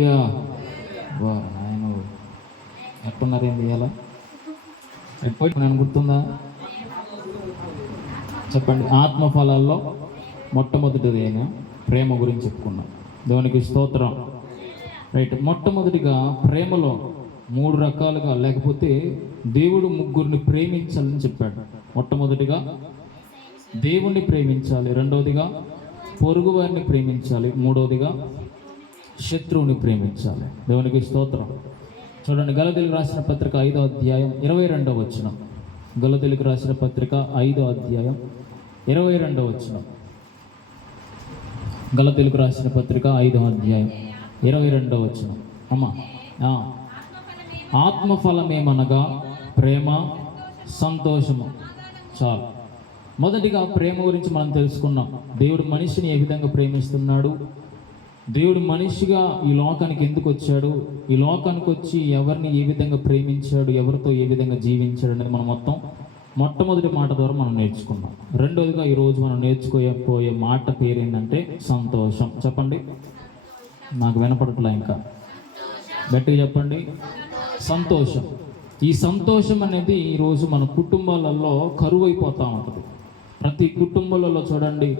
ఆయన ఎట్టున్నారు ఏంది ఇలా ఎప్పుడు నేను గుర్తుందా చెప్పండి. ఆత్మఫలాల్లో మొట్టమొదటిది అయినా ప్రేమ గురించి చెప్పుకున్నాం. దేవునికి స్తోత్రం. రైట్. మొట్టమొదటిగా ప్రేమలో 3 రకాలుగా, లేకపోతే దేవుడు ముగ్గురిని ప్రేమించాలని చెప్పాడు. మొట్టమొదటిగా దేవుణ్ణి ప్రేమించాలి, రెండవదిగా పొరుగు వారిని ప్రేమించాలి, మూడవదిగా శత్రువుని ప్రేమించాలి. దేవునికి స్తోత్రం. చూడండి, గలతీయులకు రాసిన పత్రిక 5వ అధ్యాయం 22వ వచనం. గలతీయులకు రాసిన పత్రిక 5వ అధ్యాయం 22వ వచనం. గలతీయులకు రాసిన పత్రిక 5వ అధ్యాయం 22వ వచనం. అమ్మా, ఆత్మఫలమేమనగా ప్రేమ, సంతోషము. చాలు. మొదటిగా ప్రేమ గురించి మనం తెలుసుకున్నాం. దేవుడు మనిషిని ఏ విధంగా ప్రేమిస్తున్నాడు, దేవుడు మనిషిగా ఈ లోకానికి ఎందుకు వచ్చాడు, ఈ లోకానికి వచ్చి ఎవరిని ఏ విధంగా ప్రేమించాడు, ఎవరితో ఏ విధంగా జీవించాడు అనేది మనం మొట్టమొదటి మాట ద్వారా మనం నేర్చుకున్నాం. రెండోదిగా ఈరోజు మనం నేర్చుకోపోయే మాట పేరు ఏంటంటే సంతోషం. చెప్పండి, నాకు వినపడట్లా, ఇంకా గట్టిగా చెప్పండి. సంతోషం. ఈ సంతోషం అనేది ఈరోజు మన కుటుంబాలలో కరువైపోతూ ఉంటుంది. ప్రతి కుటుంబాలలో చూడండి,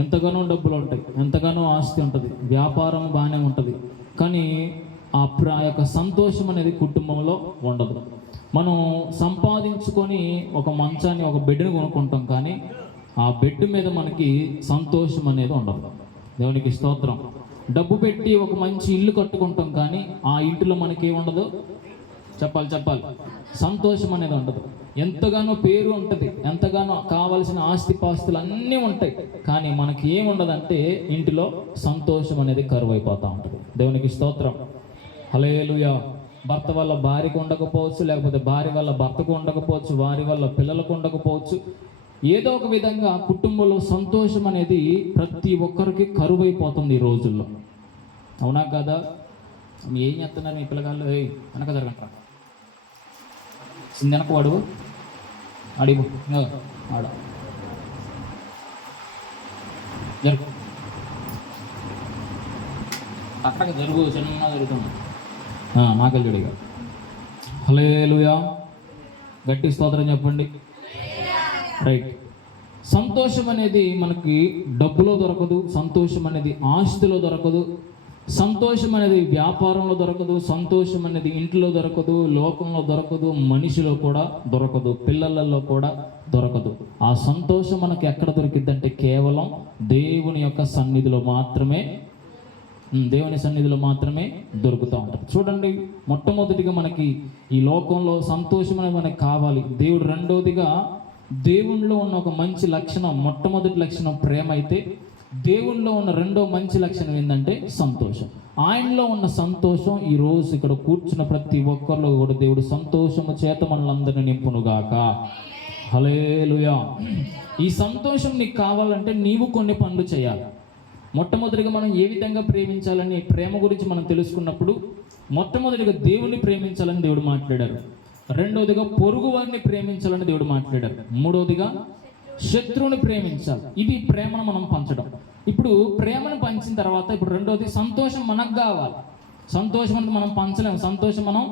ఎంతగానో డబ్బులు ఉంటాయి, ఎంతగానో ఆస్తి ఉంటుంది, వ్యాపారం బాగానే ఉంటుంది, కానీ ఆ యొక్క సంతోషం అనేది కుటుంబంలో ఉండదు. మనం సంపాదించుకొని ఒక మంచాన్ని, ఒక బెడ్ని కొనుక్కుంటాం, కానీ ఆ బెడ్ మీద మనకి సంతోషం అనేది ఉండదు. దేవునికి స్తోత్రం. డబ్బు పెట్టి ఒక మంచి ఇల్లు కట్టుకుంటాం, కానీ ఆ ఇంటిలో మనకి ఏముండదు? చెప్పాలి సంతోషం అనేది ఉండదు. ఎంతగానో పేరు ఉంటుంది, ఎంతగానో కావలసిన ఆస్తిపాస్తులు అన్నీ ఉంటాయి, కానీ మనకి ఏముండదంటే ఇంటిలో సంతోషం అనేది కరువైపోతూ ఉంటుంది. దేవునికి స్తోత్రం. హల్లెలూయా. భర్త వల్ల భార్యకు ఉండకపోవచ్చు, లేకపోతే భార్య వల్ల భర్తకు ఉండకపోవచ్చు, వారి వల్ల పిల్లలకు ఉండకపోవచ్చు. ఏదో ఒక విధంగా కుటుంబంలో సంతోషం అనేది ప్రతి ఒక్కరికి కరువైపోతుంది ఈ రోజుల్లో. అవునా కదా? ఏం చేస్తున్నారు మీ పిల్లగాళ్ళు? వెనక జరగంటారా, వెనక వాడు అడిగు ఆడ జరుగు, అక్కడికి జరుగు, చిన్న జరుగుతుంది. మాకెళ్ళుడిగా. హల్లెలూయా. గట్టి స్తోత్రం చెప్పండి. రైట్. సంతోషం అనేది మనకి డబ్బులో దొరకదు, సంతోషం అనేది ఆస్తిలో దొరకదు, సంతోషం అనేది వ్యాపారంలో దొరకదు, సంతోషం అనేది ఇంట్లో దొరకదు, లోకంలో దొరకదు, మనిషిలో కూడా దొరకదు, పిల్లలలో కూడా దొరకదు. ఆ సంతోషం మనకి ఎక్కడ దొరికిద్దంటే కేవలం దేవుని యొక్క సన్నిధిలో మాత్రమే, దేవుని సన్నిధిలో మాత్రమే దొరుకుతూ ఉంటుంది. చూడండి, మొట్టమొదటిగా మనకి ఈ లోకంలో సంతోషం అనేది మనకి కావాలి. దేవుడు రెండోదిగా దేవునిలో ఉన్న ఒక మంచి లక్షణం, మొట్టమొదటి లక్షణం ప్రేమ అయితే, దేవునిలో ఉన్న రెండో మంచి లక్షణం ఏంటంటే సంతోషం. ఆయనలో ఉన్న సంతోషం ఈరోజు ఇక్కడ కూర్చున్న ప్రతి ఒక్కరిలో కూడా దేవుడు సంతోషము చేత మనలందరినీ నింపునుగాక. హల్లెలూయా. ఈ సంతోషం నీకు కావాలంటే నీవు కొన్ని పనులు చేయాలి. మొట్టమొదటిగా మనం ఏ విధంగా ప్రేమించాలని ప్రేమ గురించి మనం తెలుసుకున్నప్పుడు, మొట్టమొదటిగా దేవుని ప్రేమించాలని దేవుడు మాట్లాడారు. రెండవదిగా పొరుగు వారిని ప్రేమించాలని దేవుడు మాట్లాడారు. మూడవదిగా శత్రువుని ప్రేమించాలి. ఇది ప్రేమను మనం పంచడం. ఇప్పుడు ప్రేమను పంచిన తర్వాత ఇప్పుడు రెండోది సంతోషం మనకు కావాలి. సంతోషం అనేది మనం పంచలేము, సంతోషం మనం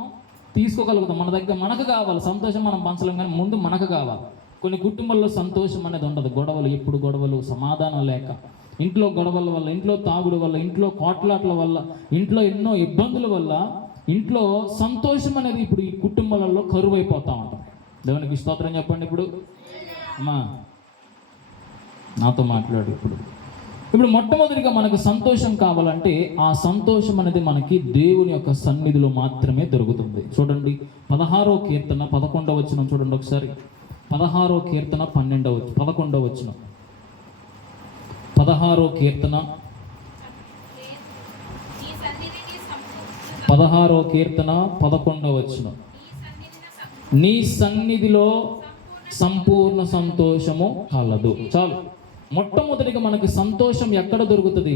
తీసుకోగలుగుతాం, మన దగ్గర మనకు కావాలి. సంతోషం మనం పంచలేము, కానీ ముందు మనకు కావాలి. కొన్ని కుటుంబాల్లో సంతోషం అనేది ఉండదు. గొడవలు, ఎప్పుడు గొడవలు, సమాధానం లేక, ఇంట్లో గొడవల వల్ల, ఇంట్లో తాగుడు వల్ల, ఇంట్లో కోట్లాట్ల వల్ల, ఇంట్లో ఎన్నో ఇబ్బందుల వల్ల ఇంట్లో సంతోషం అనేది ఇప్పుడు ఈ కుటుంబాలలో కరువైపోతూ ఉంటుంది. దేవునికి స్తోత్రం చెప్పండి. ఇప్పుడు అమ్మా నాతో మాట్లాడు. ఇప్పుడు మొట్టమొదటిగా మనకు సంతోషం కావాలంటే ఆ సంతోషం అనేది మనకి దేవుని యొక్క సన్నిధిలో మాత్రమే దొరుకుతుంది. చూడండి, 16వ కీర్తన 11వ వచనం చూడండి ఒకసారి. 16వ కీర్తన 11వ వచనం. 16వ కీర్తన 11వ వచనం. నీ సన్నిధిలో సంపూర్ణ సంతోషము కలదు. చాలు. మొట్టమొదటిగా మనకి సంతోషం ఎక్కడ దొరుకుతుంది?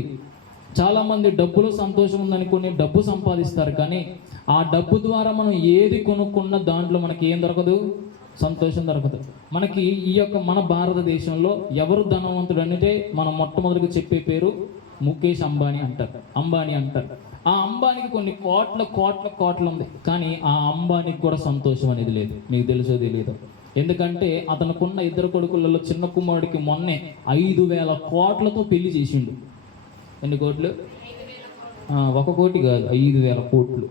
చాలామంది డబ్బులో సంతోషం ఉందనుకుని డబ్బు సంపాదిస్తారు, కానీ ఆ డబ్బు ద్వారా మనం ఏది కొనుక్కున్నా దాంట్లో మనకి ఏం దొరకదు? సంతోషం దొరకదు. మనకి ఈ యొక్క మన భారతదేశంలో ఎవరు ధనవంతుడు అంటే మనం మొట్టమొదటిగా చెప్పే పేరు ముఖేష్ అంబానీ అంటారు. ఆ అంబానికి కొన్ని కోట్ల ఉంది, కానీ ఆ అంబానికి కూడా సంతోషం అనేది లేదు. మీకు తెలుసో తెలియదు. ఎందుకంటే అతనుకున్న 2 కొడుకులలో చిన్న కుమారుడికి మొన్నే 5,000 కోట్లతో పెళ్లి చేసిండు. ఎన్ని కోట్లు? 1 కోటి కాదు, 5,000 కోట్లు.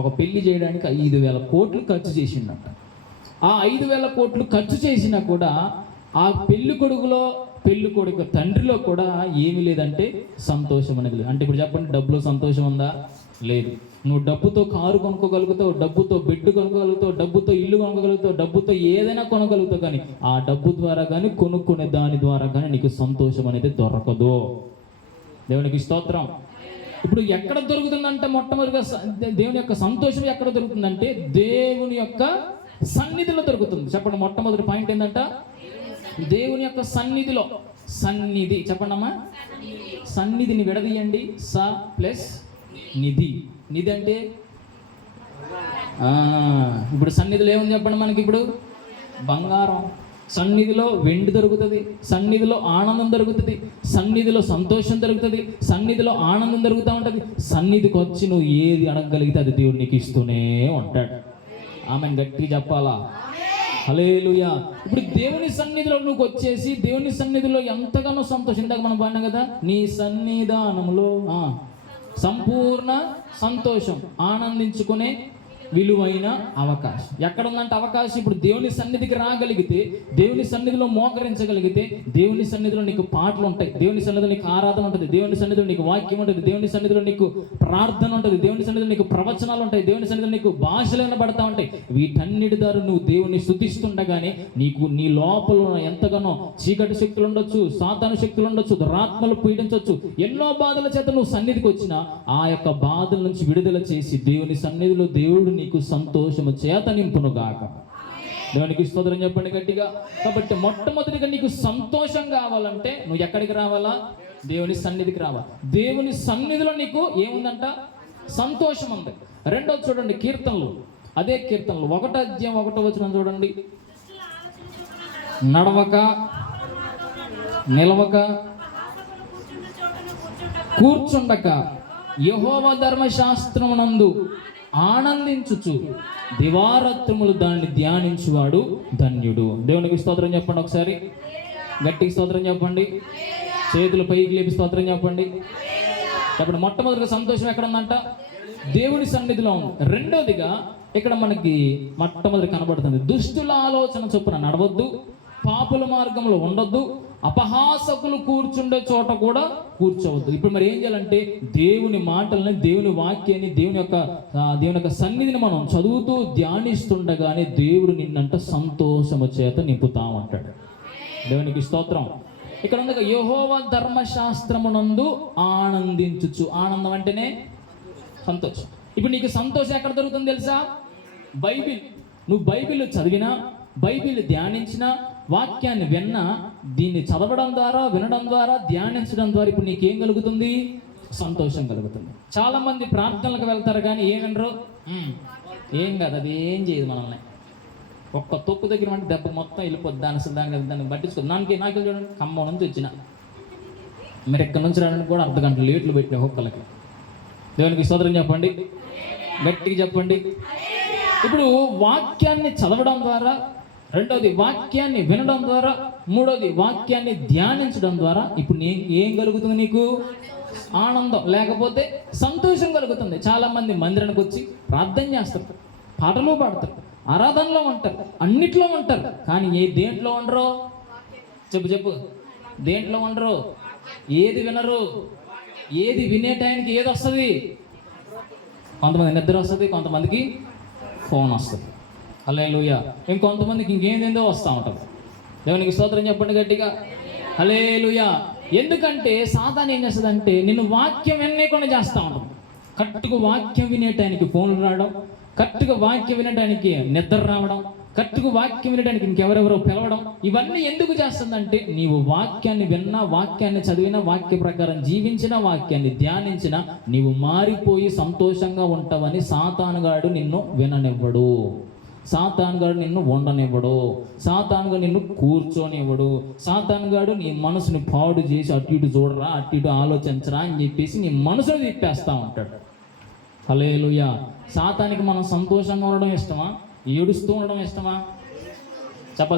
ఒక పెళ్లి చేయడానికి 5,000 కోట్లు ఖర్చు చేసిండట. ఆ 5,000 కోట్లు ఖర్చు చేసినా కూడా ఆ పెళ్లి కొడుకు తండ్రిలో కూడా ఏమీ లేదంటే సంతోషం అనేది లేదు. అంటే ఇప్పుడు చెప్పండి, డబ్బులో సంతోషం ఉందా? లేదు. నువ్వు డబ్బుతో కారు కొనుక్కోగలుగుతావు, డబ్బుతో బెడ్ కొనుక్కోగలుగుతావు, డబ్బుతో ఇల్లు కొనుక్కోగలుగుతావు, డబ్బుతో ఏదైనా కొనగలుగుతావు, కానీ ఆ డబ్బు ద్వారా కానీ కొనుక్కునే దాని ద్వారా కానీ నీకు సంతోషం అనేది దొరకదు. దేవునికి స్తోత్రం. ఇప్పుడు ఎక్కడ దొరుకుతుందంటే మొట్టమొదటిగా దేవుని యొక్క సంతోషం ఎక్కడ దొరుకుతుందంటే దేవుని యొక్క సన్నిధిలో దొరుకుతుంది. చెప్పండి, మొట్టమొదటి పాయింట్ ఏంటంట? దేవుని యొక్క సన్నిధిలో. సన్నిధి చెప్పండి అమ్మా. సన్నిధిని విడదీయండి. స ప్లస్ నిధి. నిధి అంటే ఇప్పుడు సన్నిధిలో ఏముంది చెప్పండి మనకి? ఇప్పుడు బంగారం. సన్నిధిలో వెండి దొరుకుతుంది, సన్నిధిలో ఆనందం దొరుకుతుంది, సన్నిధిలో సంతోషం దొరుకుతుంది, సన్నిధిలో ఆనందం దొరుకుతూ ఉంటుంది. సన్నిధికి వచ్చి నువ్వు ఏది అడగగలిగితే అది దేవుడు నీకు ఇస్తూనే ఉంటాడు. ఆమెను గట్టిగా చెప్పాలా? హల్లెలూయా. ఇప్పుడు దేవుని సన్నిధిలో నువ్వు వచ్చేసి దేవుని సన్నిధిలో ఎంతగానో సంతోషం. ఇందాక మనం పాడినాం కదా, నీ సన్నిధానంలో సంపూర్ణ సంతోషం, ఆనందించుకునే విలువైన అవకాశం. ఎక్కడ ఉందంటే అవకాశం? ఇప్పుడు దేవుని సన్నిధికి రాగలిగితే, దేవుని సన్నిధిలో మోకరించగలిగితే, దేవుని సన్నిధిలో నీకు పాటలు ఉంటాయి, దేవుని సన్నిధిలో నీకు ఆరాధన ఉంటుంది, దేవుని సన్నిధిలో నీకు వాక్యం ఉంటుంది, దేవుని సన్నిధిలో నీకు ప్రార్థన ఉంటుంది, దేవుని సన్నిధిలో నీకు ప్రవచనాలు ఉంటాయి, దేవుని సన్నిధిలో నీకు భాషలు వినబడతా ఉంటాయి. వీటన్నిటి ద్వారా నువ్వు దేవుని స్తుతిస్తుండగానే నీ లోపల ఎంతగానో చీకటి శక్తులు ఉండొచ్చు, సాతాను శక్తులు ఉండొచ్చు, దురాత్మలు పీడించవచ్చు, ఎన్నో బాధల చేత నువ్వు సన్నిధికి వచ్చినా ఆ యొక్క బాధల నుంచి విడుదల చేసి దేవుని సన్నిధిలో దేవుడు నీకు సంతోషము చేత నింపునుగాక. దేవునికి స్తోత్రం చెప్పండి గట్టిగా. కాబట్టి మొట్టమొదటిగా నీకు సంతోషం కావాలంటే నువ్వు ఎక్కడికి రావాలా? దేవుని సన్నిధికి రావాలి. దేవుని సన్నిధిలో నీకు ఏముందంట? సంతోషం ఉంది. రెండోది చూడండి, కీర్తనలు. అదే కీర్తనలు 1వ అధ్యాయం 1వ వచనం చూడండి. నడవక, నిలవక, కూర్చుండక యెహోవా ధర్మశాస్త్రమునందు ఆనందించుచు దివారాత్రములు దాన్ని ధ్యానించువాడు ధన్యుడు. దేవునికి స్తోత్రం చెప్పండి. ఒకసారి గట్టికి స్తోత్రం చెప్పండి. చేతులు పైకి లేపి స్తోత్రం చెప్పండి. చెప్పండి. మొట్టమొదటిగా సంతోషం ఎక్కడ ఉందంట? దేవుని సన్నిధిలో ఉంది. రెండోదిగా ఇక్కడ మనకి మొట్టమొదటి కనబడుతుంది, దుష్టుల ఆలోచన చొప్పున నడవద్దు, పాపుల మార్గంలో ఉండొద్దు, అపహాసకులు కూర్చుండే చోట కూడా కూర్చోవద్దు. ఇప్పుడు మరి ఏం చేయాలంటే దేవుని మాటలని, దేవుని వాక్యాన్ని, దేవుని యొక్క సన్నిధిని మనం చదువుతూ ధ్యానిస్తుండగానే దేవుడు నిన్నంట సంతోషము చేత నింపుతామంటాడు. దేవునికి స్తోత్రం. ఇక్కడ ఉంది యెహోవా ధర్మశాస్త్రమునందు ఆనందించుచు. ఆనందం అంటేనే సంతోషం. ఇప్పుడు నీకు సంతోషం ఎక్కడ దొరుకుతుంది తెలుసా? బైబిల్. నువ్వు బైబిల్ చదివినా, బైబిల్ ధ్యానించిన, వాక్యాన్ని విన్నా, దీన్ని చదవడం ద్వారా, వినడం ద్వారా, ధ్యానించడం ద్వారా ఇప్పుడు నీకేం కలుగుతుంది? సంతోషం కలుగుతుంది. చాలా మంది ప్రార్థనలకు వెళ్తారు కానీ ఏమనరు, ఏం కాదు, అది ఏం చేయదు మనల్ని. ఒక్క తొక్కు దగ్గర అంటే దెబ్బ మొత్తం వెళ్ళిపోద్ది. దాన్ని పట్టించుకోదు. నాకు చూడండి, ఖమ్మం నుంచి వచ్చిన, మీరు ఎక్కడి నుంచి రావడానికి కూడా అర్ధగంట లేట్లు పెట్టిన ఒక్కళ్ళకి. దేవునికి స్తోత్రం చెప్పండి, గట్టిగా చెప్పండి. ఇప్పుడు వాక్యాన్ని చదవడం ద్వారా, రెండవది వాక్యాన్ని వినడం ద్వారా, మూడవది వాక్యాన్ని ధ్యానించడం ద్వారా ఇప్పుడు ఏం కలుగుతుంది? నీకు ఆనందం, లేకపోతే సంతోషం కలుగుతుంది. చాలా మంది మందిరానికి వచ్చి ప్రార్థన చేస్తారు, పాటలు పాడతారు, ఆరాధనలో ఉంటారు, అన్నిట్లో ఉంటారు, కానీ దేంట్లో ఉండరు? చెప్పు దేంట్లో ఉండరు? ఏది వినరు? ఏది వినే టైంకి ఏది వస్తుంది? కొంతమంది నిద్ర వస్తుంది, కొంతమందికి ఫోన్ వస్తుంది. హల్లెలూయా. ఇంకొంతమందికి ఇంకేందేందో వస్తూ ఉంటారు. దేవునికి స్తోత్రం చెప్పండి గట్టిగా. హల్లెలూయా. ఎందుకంటే సాతాను ఏం చేస్తుందంటే నిన్ను వాక్యం వినకుండా చేస్తూ ఉంటాం. కరెక్ట్గా వాక్యం వినేటానికి ఫోన్లు రావడం, కరెక్ట్గా వాక్యం వినడానికి నిద్ర రావడం, కరెక్ట్గా వాక్యం వినడానికి ఇంకెవరెవరో పిలవడం, ఇవన్నీ ఎందుకు చేస్తుందంటే నీవు వాక్యాన్ని విన్నా, వాక్యాన్ని చదివినా, వాక్య ప్రకారం జీవించిన, వాక్యాన్ని ధ్యానించిన, నీవు మారిపోయి సంతోషంగా ఉంటావని సాతానుగాడు నిన్ను విననివ్వడు, సాతానుగాడు నిన్ను ఉండనివ్వడు, సాతానుగాడు నిన్ను కూర్చోనివ్వడు, సాతానుగాడు నీ మనసుని పాడు చేసి అటు ఇటు చూడరా, అటు ఇటు ఆలోచించరా అని చెప్పేసి నీ మనసును తిప్పేస్తూ ఉంటాడు. హల్లెలూయా. సాతానికి మనం సంతోషంగా ఉండడం ఇష్టమా, ఏడుస్తూ ఉండడం ఇష్టమా?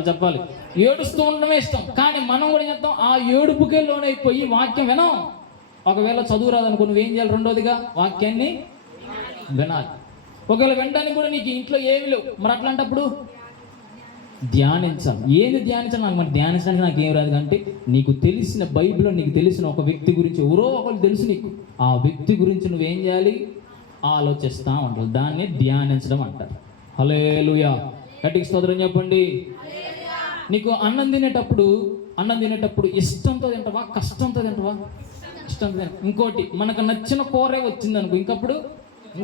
చెప్పాలి. ఏడుస్తూ ఉండడమే ఇష్టం. కానీ మనం కూడా చేద్దాం, ఆ ఏడుపుకే లోనైపోయి వాక్యం వినం. ఒకవేళ చదువు రాదనుకో, నువ్వేం చేయాలి? రెండోదిగా వాక్యాన్ని వినాలి. ఒకవేళ వినడానికి కూడా నీకు ఇంట్లో ఏమి లేవు, మరి అట్లాంటప్పుడు ధ్యానించాలి. ఏది ధ్యానించాలి? మరి ధ్యానించడానికి నాకు ఏం రాదు. అంటే నీకు తెలిసిన బైబిల్లో నీకు తెలిసిన ఒక వ్యక్తి గురించి, ఎవరో ఒకరు తెలుసు నీకు, ఆ వ్యక్తి గురించి నువ్వేం చేయాలి? ఆలోచిస్తూ ఉండాలి. దాన్ని ధ్యానించడం అంటారు. హల్లెలూయా. గట్టిగా స్తోత్రం చెప్పండి. నీకు అన్నం తినేటప్పుడు ఇష్టంతో తింటావా, కష్టంతో తింటావా? ఇష్టంతో తింటాం. ఇంకోటి, మనకు నచ్చిన కూరే వచ్చింది అనుకో, ఇంకప్పుడు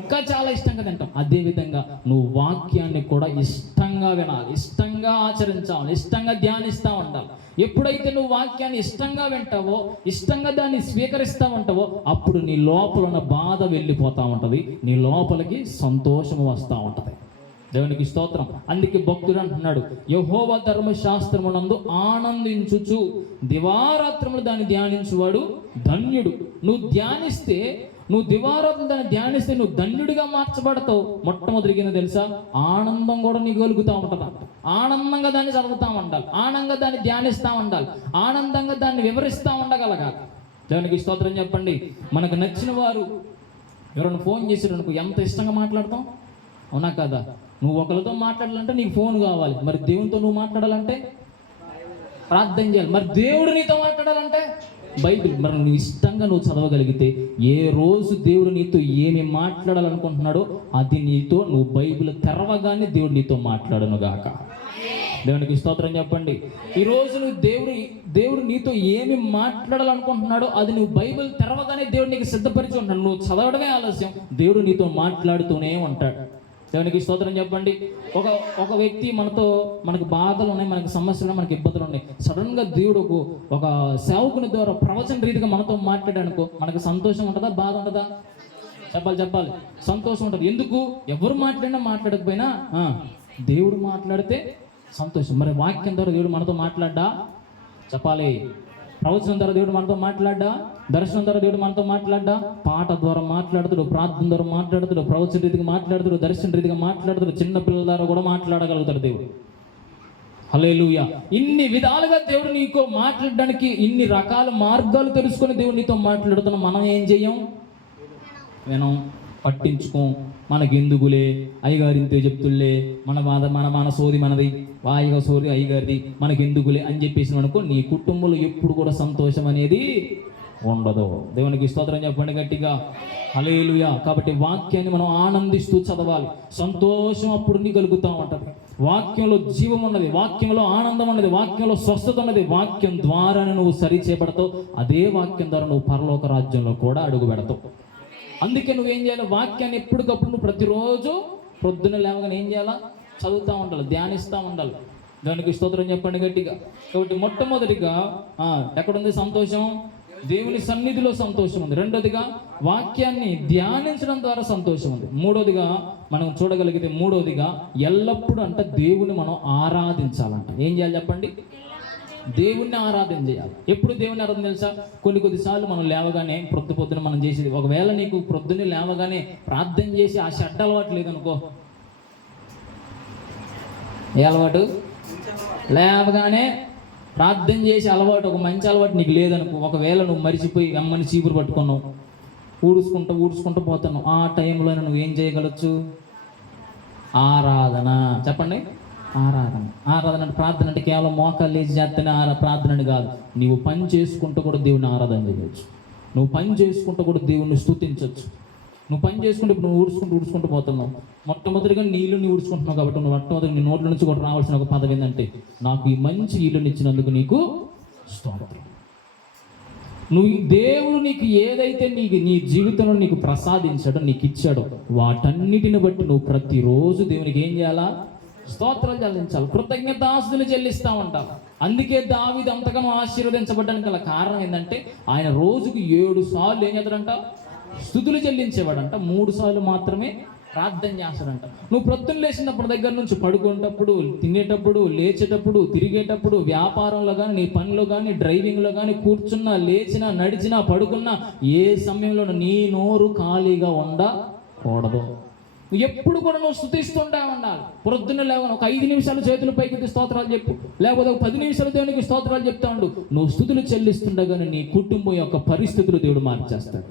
ఇంకా చాలా ఇష్టంగా తింటాం. అదేవిధంగా నువ్వు వాక్యాన్ని కూడా ఇష్టంగా వినాలి, ఇష్టంగా ఆచరించాలి, ఇష్టంగా ధ్యానిస్తూ ఉండాలి. ఎప్పుడైతే నువ్వు వాక్యాన్ని ఇష్టంగా వింటావో, ఇష్టంగా దాన్ని స్వీకరిస్తూ ఉంటావో, అప్పుడు నీ లోపల ఉన్న బాధ వెళ్ళిపోతూ ఉంటుంది, నీ లోపలికి సంతోషం వస్తూ ఉంటుంది. దేవునికి స్తోత్రం. అందుకే భక్తుడు అంటున్నాడు, యెహోవా ధర్మశాస్త్రమునందు ఆనందించుచు దివారాత్రములు దాన్ని ధ్యానించువాడు ధన్యుడు. నువ్వు దివారాత్రులు దాన్ని ధ్యానిస్తే నువ్వు ధన్యుడిగా మార్చబడతావు. మొట్టమొదటిగా తెలుసా, ఆనందం కూడా నీకు కలుగుతూ ఉంటుంది. ఆనందంగా దాన్ని చదువుతూ ఉండాలి, ఆనందంగా దాన్ని ధ్యానిస్తూ ఉండాలి, ఆనందంగా దాన్ని వివరిస్తూ ఉండగలగాలి. దేవునికి స్తోత్రం చెప్పండి. మనకు నచ్చిన వారు ఎవరైనా ఫోన్ చేసారు అనుకో, ఎంత ఇష్టంగా మాట్లాడతాం, అవునా కదా? నువ్వు ఒకరితో మాట్లాడాలంటే నీకు ఫోన్ కావాలి, మరి దేవునితో నువ్వు మాట్లాడాలంటే ప్రార్థన చేయాలి, మరి దేవుడు నీతో మాట్లాడాలంటే బైబిల్. మరి నువ్వు ఇష్టంగా నువ్వు చదవగలిగితే, ఏ రోజు దేవుడు నీతో ఏమి మాట్లాడాలనుకుంటున్నాడో అది నీతో, నువ్వు బైబిల్ తెరవగానే దేవుడు నీతో మాట్లాడను గాక. దేవునికి స్తోత్రం చెప్పండి. ఈరోజు నువ్వు దేవుడు నీతో ఏమి మాట్లాడాలనుకుంటున్నాడో అది నువ్వు బైబిల్ తెరవగానే దేవుడు నీకు సిద్ధపరిచి ఉంటాడు. నువ్వు చదవడమే ఆలస్యం, దేవుడు నీతో మాట్లాడుతూనే ఉంటాడు. దేవునికి స్తోత్రం చెప్పండి. ఒక వ్యక్తి మనకు బాధలు ఉన్నాయి, మనకు సమస్యలు, మనకి ఇబ్బందులు ఉన్నాయి. సడన్గా దేవుడు ఒక సేవకుని ద్వారా ప్రవచన రీతిగా మనతో మాట్లాడానుకో, మనకు సంతోషం ఉంటుందా, బాధ ఉంటుందా? చెప్పాలి. సంతోషం ఉంటుంది. ఎందుకు? ఎవరు మాట్లాడకపోయినా దేవుడు మాట్లాడితే సంతోషం. మరి వాక్యం ద్వారా దేవుడు మనతో మాట్లాడ్డా? చెప్పాలి. ప్రవచనం ద్వారా దేవుడు మనతో మాట్లాడ్డా? దర్శనం ద్వారా దేవుడు మనతో మాట్లాడ్డా? పాట ద్వారా మాట్లాడుతాడు, ప్రార్థన ద్వారా మాట్లాడుతాడు, ప్రవచన రీతిగా మాట్లాడుతాడు, దర్శన రీతిగా మాట్లాడుతాడు, చిన్న పిల్లల ద్వారా కూడా మాట్లాడగలుగుతాడు దేవుడు. హల్లెలూయా. ఇన్ని విధాలుగా దేవుడు నీతో మాట్లాడడానికి ఇన్ని రకాల మార్గాలు తెలుసుకొని దేవుడు నీతో మాట్లాడుతున్నాం. మనం ఏం చెయ్యం? వినం, పట్టించుకోం. మనకి ఎందుకులే, అయ్యగారు ఇంతే చెప్తులే, మన సోది మనది, వాయిగా సోది అయ్యగారిది, మనకి ఎందుకులే అని చెప్పేసి అనుకో, నీ కుటుంబంలో ఎప్పుడు కూడా సంతోషం అనేది ఉండదు. దేవునికి స్తోత్రం చెప్పండి గట్టిగా. హల్లెలూయా. కాబట్టి వాక్యాన్ని మనం ఆనందిస్తూ చదవాలి. సంతోషం అప్పుడు నీ కలుగుతూ ఉంటుంది. వాక్యంలో జీవం ఉన్నది, వాక్యంలో ఆనందం ఉన్నది, వాక్యంలో స్వస్థత ఉన్నది. వాక్యం ద్వారానే నువ్వు సరిచేయబడతావు. అదే వాక్యం ద్వారా నువ్వు పరలోక రాజ్యంలో కూడా అడుగు పెడతావు. అందుకే నువ్వేం చేయాలి? వాక్యాన్ని ఎప్పటికప్పుడు నువ్వు ప్రతిరోజు పొద్దున్న లేవగానే ఏం చేయాలా? చదువుతూ ఉండాలి, ధ్యానిస్తూ ఉండాలి. దానికి స్తోత్రం చెప్పండి గట్టిగా. కాబట్టి మొట్టమొదటిగా ఎక్కడుంది సంతోషం? దేవుని సన్నిధిలో సంతోషం ఉంది. రెండోదిగా వాక్యాన్ని ధ్యానించడం ద్వారా సంతోషం ఉంది. మూడోదిగా మనం చూడగలిగితే, ఎల్లప్పుడూ దేవుని మనం ఆరాధించాలంట. ఏం చేయాలి చెప్పండి? దేవుణ్ణి ఆరాధన చేయాలి. ఎప్పుడు దేవుని ఆరాధన తెలుసా? కొద్దిసార్లు మనం లేవగానే పొద్దున మనం చేసేది, ఒకవేళ నీకు పొద్దున్నే లేవగానే ప్రార్థన చేసి ఆ చెడ్డ అలవాటు లేదనుకో, ఏ అలవాటు? లేవగానే ప్రార్థన చేసే అలవాటు, ఒక మంచి అలవాటు నీకు లేదనుకో, ఒకవేళ నువ్వు మరిచిపోయి అమ్మని చీపురు పట్టుకున్నావు, ఊడుచుకుంటూ పోతున్నావు, ఆ టైంలో నువ్వేం చేయగలచ్చు? ఆరాధన. చెప్పండి. ఆరాధన అంటే, ప్రార్థన అంటే కేవలం మోకాలు లేచి చేస్తేనే ప్రార్థన కాదు. నీవు పని చేసుకుంటూ కూడా దేవుని ఆరాధన చేయవచ్చు. నువ్వు పని చేసుకుంటూ కూడా దేవుణ్ణి స్తుతించవచ్చు. నువ్వు పని చేసుకుంటే ఇప్పుడు నువ్వు ఊడ్చుకుంటూ పోతున్నావు. మొట్టమొదటిగా నీళ్ళని ఊడ్చుకుంటున్నావు కాబట్టి నువ్వు మొట్టమొదటి నీ నోట్ల నుంచి కూడా రావాల్సిన ఒక పదం ఏంటంటే, నాకు ఈ మంచి నీళ్ళని ఇచ్చినందుకు నీకు స్తోత్రం. దేవుడు నీకు ఏదైతే నీ జీవితంలో నీకు ప్రసాదించాడో, నీకు ఇచ్చాడో, వాటన్నిటిని బట్టి నువ్వు ప్రతిరోజు దేవునికి ఏం చేయాలా? స్తోత్రాలు చెల్లించాలి, కృతజ్ఞతాస్తుతులు చెల్లిస్తూ ఉంటారు. అందుకే దావీదు అంతగానో ఆశీర్వదించబడ్డానికి గల కారణం ఏంటంటే, ఆయన రోజుకు 7 సార్లు ఏం చేస్తాడంట? స్తుతులు చెల్లించేవాడంట. 3 సార్లు మాత్రమే ప్రార్థన చేస్తాడంట. నువ్వు ప్రొద్దున లేచినప్పుడు దగ్గర నుంచి పడుకునేటప్పుడు, తినేటప్పుడు, లేచేటప్పుడు, తిరిగేటప్పుడు, వ్యాపారంలో కానీ, నీ పనిలో కానీ, డ్రైవింగ్లో కానీ, కూర్చున్నా, లేచినా, నడిచినా, పడుకున్నా, ఏ సమయంలో నీ నోరు ఖాళీగా ఉండకూడదు. కూడదు. ఎప్పుడు కూడా నువ్వు స్తుతిస్తుంటా ఉండాలి. పొద్దున్న లేవను ఒక 5 నిమిషాలు చేతులు పైకి స్తోత్రాలు చెప్పు, లేకపోతే ఒక 10 నిమిషాలు దేవునికి స్తోత్రాలు చెప్తా ఉండు. నువ్వు స్తుతులు చెల్లిస్తుండగానే నీ కుటుంబం యొక్క పరిస్థితులు దేవుడు మార్చేస్తాడు.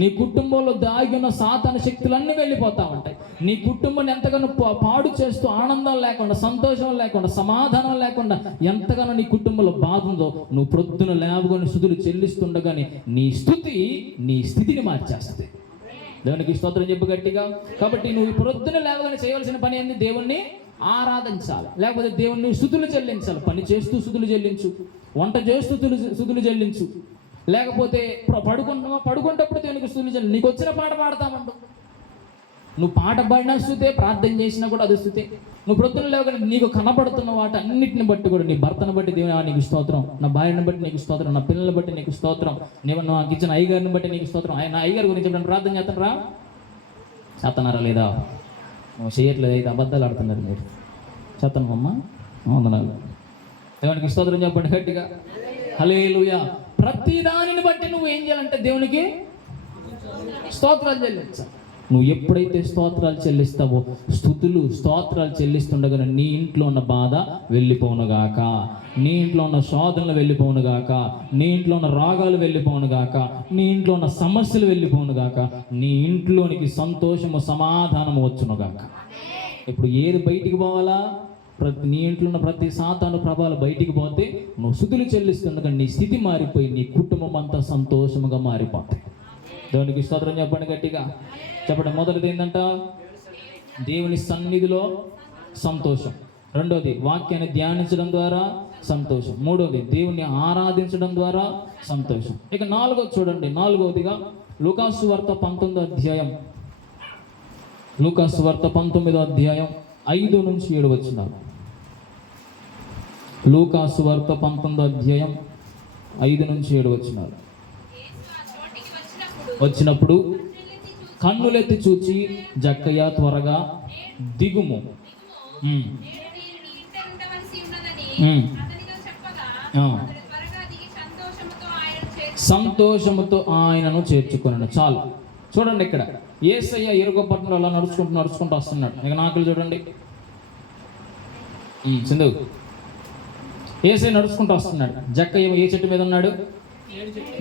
నీ కుటుంబంలో దాగి ఉన్న సాతాను శక్తులన్నీ వెళ్ళిపోతా ఉంటాయి. నీ కుటుంబాన్ని ఎంతగానో పాడు చేస్తూ ఆనందం లేకుండా, సంతోషం లేకుండా, సమాధానం లేకుండా ఎంతగానో నీ కుటుంబంలో బాధ ఉందో, నువ్వు ప్రొద్దున లేవగానే స్తుతులు చెల్లిస్తుండగానే నీ స్తుతి నీ స్థితిని మార్చేస్తుంది. దేవునికి స్తోత్రం చెప్పు గట్టిగా. కాబట్టి నువ్వు ప్రొద్దున లేవగానే చేయవలసిన పని ఏంది? దేవుణ్ణి ఆరాధించాలి, లేకపోతే దేవుణ్ణి స్తుతులు చెల్లించాలి. పని చేస్తూ స్తుతులు చెల్లించు, వంట చేస్తూ స్తుతులు చెల్లించు, లేకపోతే పడుకుంటప్పుడు దేవునికి స్తుతులు చెల్లించు. నీకు వచ్చిన పాట పాడతామంటు. నువ్వు పాట పాడినా స్తుతే, ప్రార్థన చేసినా కూడా అది స్తుతే. నువ్వు ప్రొద్దున లేవగానే నీకు కనపడుతున్న వాటి అన్నిటిని బట్టి కూడా, నీ భర్తను బట్టి దేవుని నీకు స్తోత్రం, నా భార్యను బట్టి నీకు స్తోత్రం, నా పిల్లల్ని బట్టి నీకు స్తోత్రం, నాకు ఇచ్చిన అయ్యగారిని బట్టి నీకు స్తోత్రం. ఆయన అయ్యగారి గురించి ఎప్పుడైనా ప్రార్థన చేస్తారా? చేస్తున్నారా లేదా? నువ్వు చేయట్లేదు, అయితే అబద్ధాలు ఆడుతున్నారు మీరు. చేస్తాను అమ్మ, వందనాలు. దేవునికి స్తోత్రం చెప్పండి గట్టిగా. హల్లెలూయా. ప్రతి దానిని బట్టి నువ్వు ఏం చేయాలంటే దేవునికి స్తోత్రాలు చెల్లించాలి. నువ్వు ఎప్పుడైతే స్తోత్రాలు చెల్లిస్తావో, స్తోత్రాలు చెల్లిస్తుండగానే నీ ఇంట్లో ఉన్న బాధ వెళ్ళిపోనుగాక, నీ ఇంట్లో ఉన్న శోధనలు వెళ్ళిపోనుగాక, నీ ఇంట్లో ఉన్న రోగాలు వెళ్ళిపోనుగాక, నీ ఇంట్లో ఉన్న సమస్యలు వెళ్ళిపోనుగాక, నీ ఇంట్లోనికి సంతోషము సమాధానము వచ్చునుగాక. ఇప్పుడు ఏది బయటికి పోవాలా? నీ ఇంట్లో ఉన్న ప్రతి సాతాను ప్రభావాలు బయటికి పోతే నువ్వు స్తుతులు చెల్లిస్తుండగా నీ స్థితి మారిపోయి నీ కుటుంబం అంతా సంతోషముగా మారిపోతాయి. దేవునికి స్తోత్రం చెప్పండి గట్టిగా. చెప్పండి. మొదటిది ఏంటంట? దేవుని సన్నిధిలో సంతోషం. రెండోది వాక్యాన్ని ధ్యానించడం ద్వారా సంతోషం. మూడోది దేవుని ఆరాధించడం ద్వారా సంతోషం. ఇక నాలుగోది చూడండి. నాలుగోదిగా లూకాసు వార్త 19వ అధ్యాయం, లూకాసు వార్త 19వ అధ్యాయం 5 నుంచి 7 వచనాలు. లూకాసు వార్త 19వ అధ్యాయం 5 నుంచి 7 వచనాలు. వచ్చినప్పుడు కన్నులెత్తి చూచి, జక్కయ్య త్వరగా దిగుము, సంతోషముతో ఆయనను చేర్చుకున్నాను. చాలు. చూడండి, ఇక్కడ యేసయ్య ఎరుగపట్నంలో అలా నడుచుకుంటూ వస్తున్నాడు. ఇక నాకులు చూడండి, సింధు. యేసయ్య నడుచుకుంటూ వస్తున్నాడు. జక్కయ్య ఏ చెట్టు మీద ఉన్నాడు?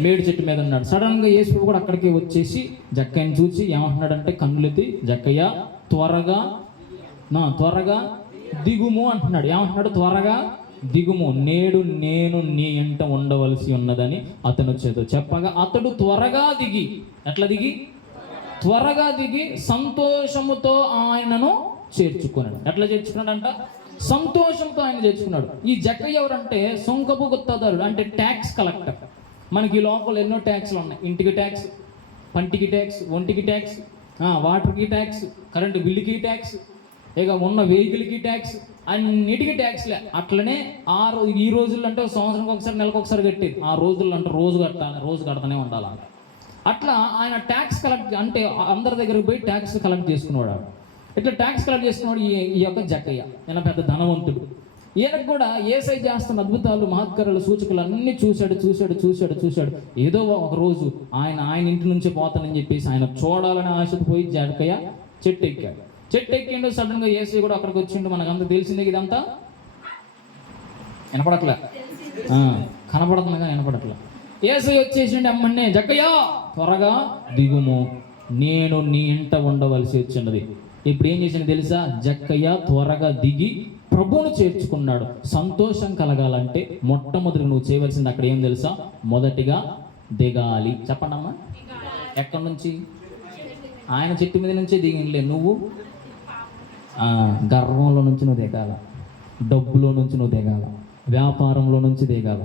మేడి చెట్టు మీద ఉన్నాడు. సడన్గా యేసు కూడా అక్కడికి వచ్చేసి జక్కయ్యని చూసి ఏమంటున్నాడంటే, కన్నులెత్తి, జక్కయ్య త్వరగా దిగుము అంటున్నాడు. ఏమంటున్నాడు? త్వరగా దిగుము, నేడు నేను నీ ఇంట ఉండవలసి ఉన్నదని అతను చేతో చెప్పగా అతడు త్వరగా దిగి, ఎట్లా దిగి? త్వరగా దిగి సంతోషముతో ఆయనను చేర్చుకున్నాడు. ఎట్లా చేర్చుకున్నాడంట? సంతోషంతో ఆయన చేర్చుకున్నాడు. ఈ జక్కయ్య ఎవరంటే సుంకపు గుత్తదారుడు, అంటే ట్యాక్స్ కలెక్టర్. మనకి ఈ లోపల ఎన్నో ట్యాక్స్లు ఉన్నాయి. ఇంటికి ట్యాక్స్, పంటికి ట్యాక్స్, ఒంటికి ట్యాక్స్, వాటర్కి ట్యాక్స్, కరెంటు బిల్లుకి ట్యాక్స్, ఇక ఉన్న వెహికల్కి ట్యాక్స్, అన్నిటికీ ట్యాక్స్లే. అట్లనే ఈ రోజుల్లో అంటే సంవత్సరానికి ఒకసారి, నెలకు ఒకసారి కట్టేది. ఆ రోజుల్లో అంటే రోజు కడతానే ఉండాలి. అట్లా ఆయన ట్యాక్స్ కలెక్ట్, అంటే అందరి దగ్గరకు పోయి ట్యాక్స్ కలెక్ట్ చేసుకున్నాడు. ఇట్లా ట్యాక్స్ కలెక్ట్ చేసుకున్నాడు ఈ యొక్క జక్కయ్య. ఈయన పెద్ద ధనవంతుడు. ఈయనకు కూడా యేసయ్య చేస్తున్న అద్భుతాలు, మహత్కారాలు, సూచకులు అన్నీ చూశాడు. ఏదో ఒక రోజు ఆయన ఇంటి నుంచి పోతానని చెప్పేసి ఆయన చూడాలని ఆశతో పోయి జక్కయ్య చెట్టు ఎక్కిండు. సడన్గా యేసయ్య కూడా అక్కడికి వచ్చిండు. మనకంతా తెలిసిందే. ఇదంతా వినపడట్లే, కనపడుతుందిగా వినపడట్లే. యేసయ్య వచ్చేసిండు. అమ్మన్నే, జక్కయ్య త్వరగా దిగుము, నేను నీ ఇంట ఉండవలసి వచ్చినది. ఇప్పుడు ఏం చేసింది తెలుసా? జక్కయ్య త్వరగా దిగి ప్రభువును చేర్చుకున్నాడు. సంతోషం కలగాలంటే మొట్టమొదటి నువ్వు చేయవలసింది అక్కడ ఏం తెలుసా? మొదటిగా దిగాలి. చెప్పండి అమ్మా. ఎక్కడి నుంచి? ఆయన చెట్టు మీద నుంచే దిగిలే. నువ్వు గర్వంలో నుంచి నువ్వు దిగాల, డబ్బులో నుంచి నువ్వు దిగాల, వ్యాపారంలో నుంచి దిగాల.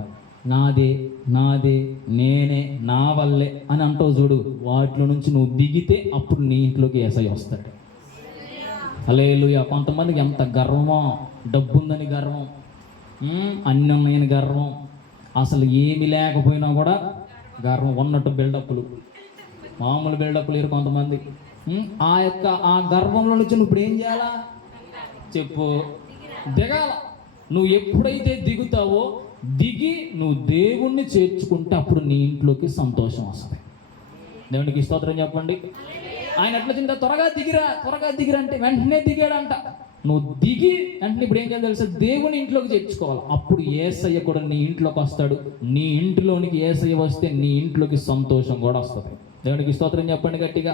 నాదే, నేనే, నా వల్లే అని అంటావు చూడు. వాటిలో నుంచి నువ్వు దిగితే అప్పుడు నీ ఇంట్లోకి యేసయ్య వస్తాడు. హల్లెలూయా. కొంతమందికి ఎంత గర్వమో, డబ్బు ఉందని గర్వం, అన్ని ఉన్నాయని గర్వం, అసలు ఏమి లేకపోయినా కూడా గర్వం ఉన్నట్టు బిల్డప్లు, మామూలు బిల్డప్లు లేరు కొంతమంది. ఆ గర్వంలో నుంచి నువ్వు ఇప్పుడు ఏం చేయాలా చెప్పు? దిగాల. నువ్వు ఎప్పుడైతే దిగుతావో, దిగి నువ్వు దేవుణ్ణి చేర్చుకుంటే అప్పుడు నీ ఇంట్లోకి సంతోషం వస్తుంది. దేవునికి స్తోత్రం చెప్పండి. ఆయన ఎట్లా తింటా, త్వరగా దిగిరా అంటే వెంటనే దిగాడంట. నువ్వు దిగి వెంటనే ఇప్పుడు ఏం చేయాలి తెలుసా, దేవుని ఇంట్లోకి చేర్చుకోవాలి. అప్పుడు యేసయ్య కూడా నీ ఇంట్లోకి వస్తాడు. నీ ఇంటిలోనికి యేసయ్య వస్తే నీ ఇంట్లోకి సంతోషం కూడా వస్తుంది. దేవునికి స్తోత్రం చెప్పండి గట్టిగా.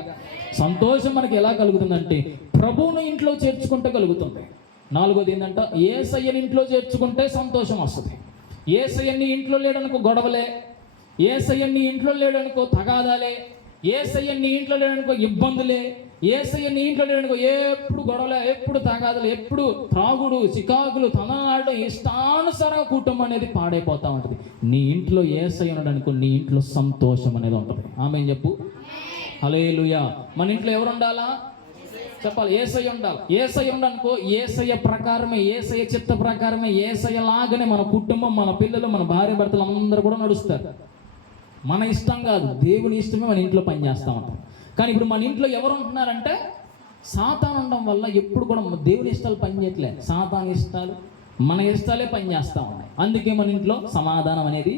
సంతోషం మనకి ఎలా కలుగుతుందంటే ప్రభువును ఇంట్లో చేర్చుకుంటే కలుగుతుంది. నాలుగోది ఏంటంటే యేసయ్యని ఇంట్లో చేర్చుకుంటే సంతోషం వస్తుంది. యేసయ్య నీ ఇంట్లో లేడనుకో గొడవలే, యేసయ్య నీ ఇంట్లో లేడనుకో తగాదాలే, యేసయ్య నీ ఇంట్లో లేడనుకో ఇబ్బందులే, యేసయ్య నీ ఇంట్లో లేడనుకో ఎప్పుడు గొడవలే, ఎప్పుడు తగాదాలు, ఎప్పుడు త్రాగుడు, చికాకులు, తనాడు, ఇష్టానుసారంగా కుటుంబం అనేది పాడైపోతూ ఉంటుంది. నీ ఇంట్లో యేసయ్య ఉన్నాడనుకో నీ ఇంట్లో సంతోషం అనేది ఉంటుంది. ఆమేన్ చెప్పు. హల్లెలూయా. మన ఇంట్లో ఎవరు ఉండాలా చెప్పాలి, యేసయ్య ఉండాలి. యేసయ్య ఉండనుకో యేసయ్య ప్రకారమే, యేసయ్య చిత్త ప్రకారమే, యేసయ్య లాగానే మన కుటుంబం, మన పిల్లలు, మన భార్య భర్తలు అందరూ కూడా నడుస్తారు. మన ఇష్టం కాదు, దేవుని ఇష్టమే మన ఇంట్లో పనిచేస్తూ ఉంటాం. కానీ ఇప్పుడు మన ఇంట్లో ఎవరు ఉంటున్నారంటే సాతాను ఉండడం వల్ల ఎప్పుడు కూడా దేవుని ఇష్టాలు పనిచేయట్లే, సాతాను ఇష్టాలు, మన ఇష్టాలే పనిచేస్తూ ఉన్నాయి. అందుకే మన ఇంట్లో సమాధానం అనేది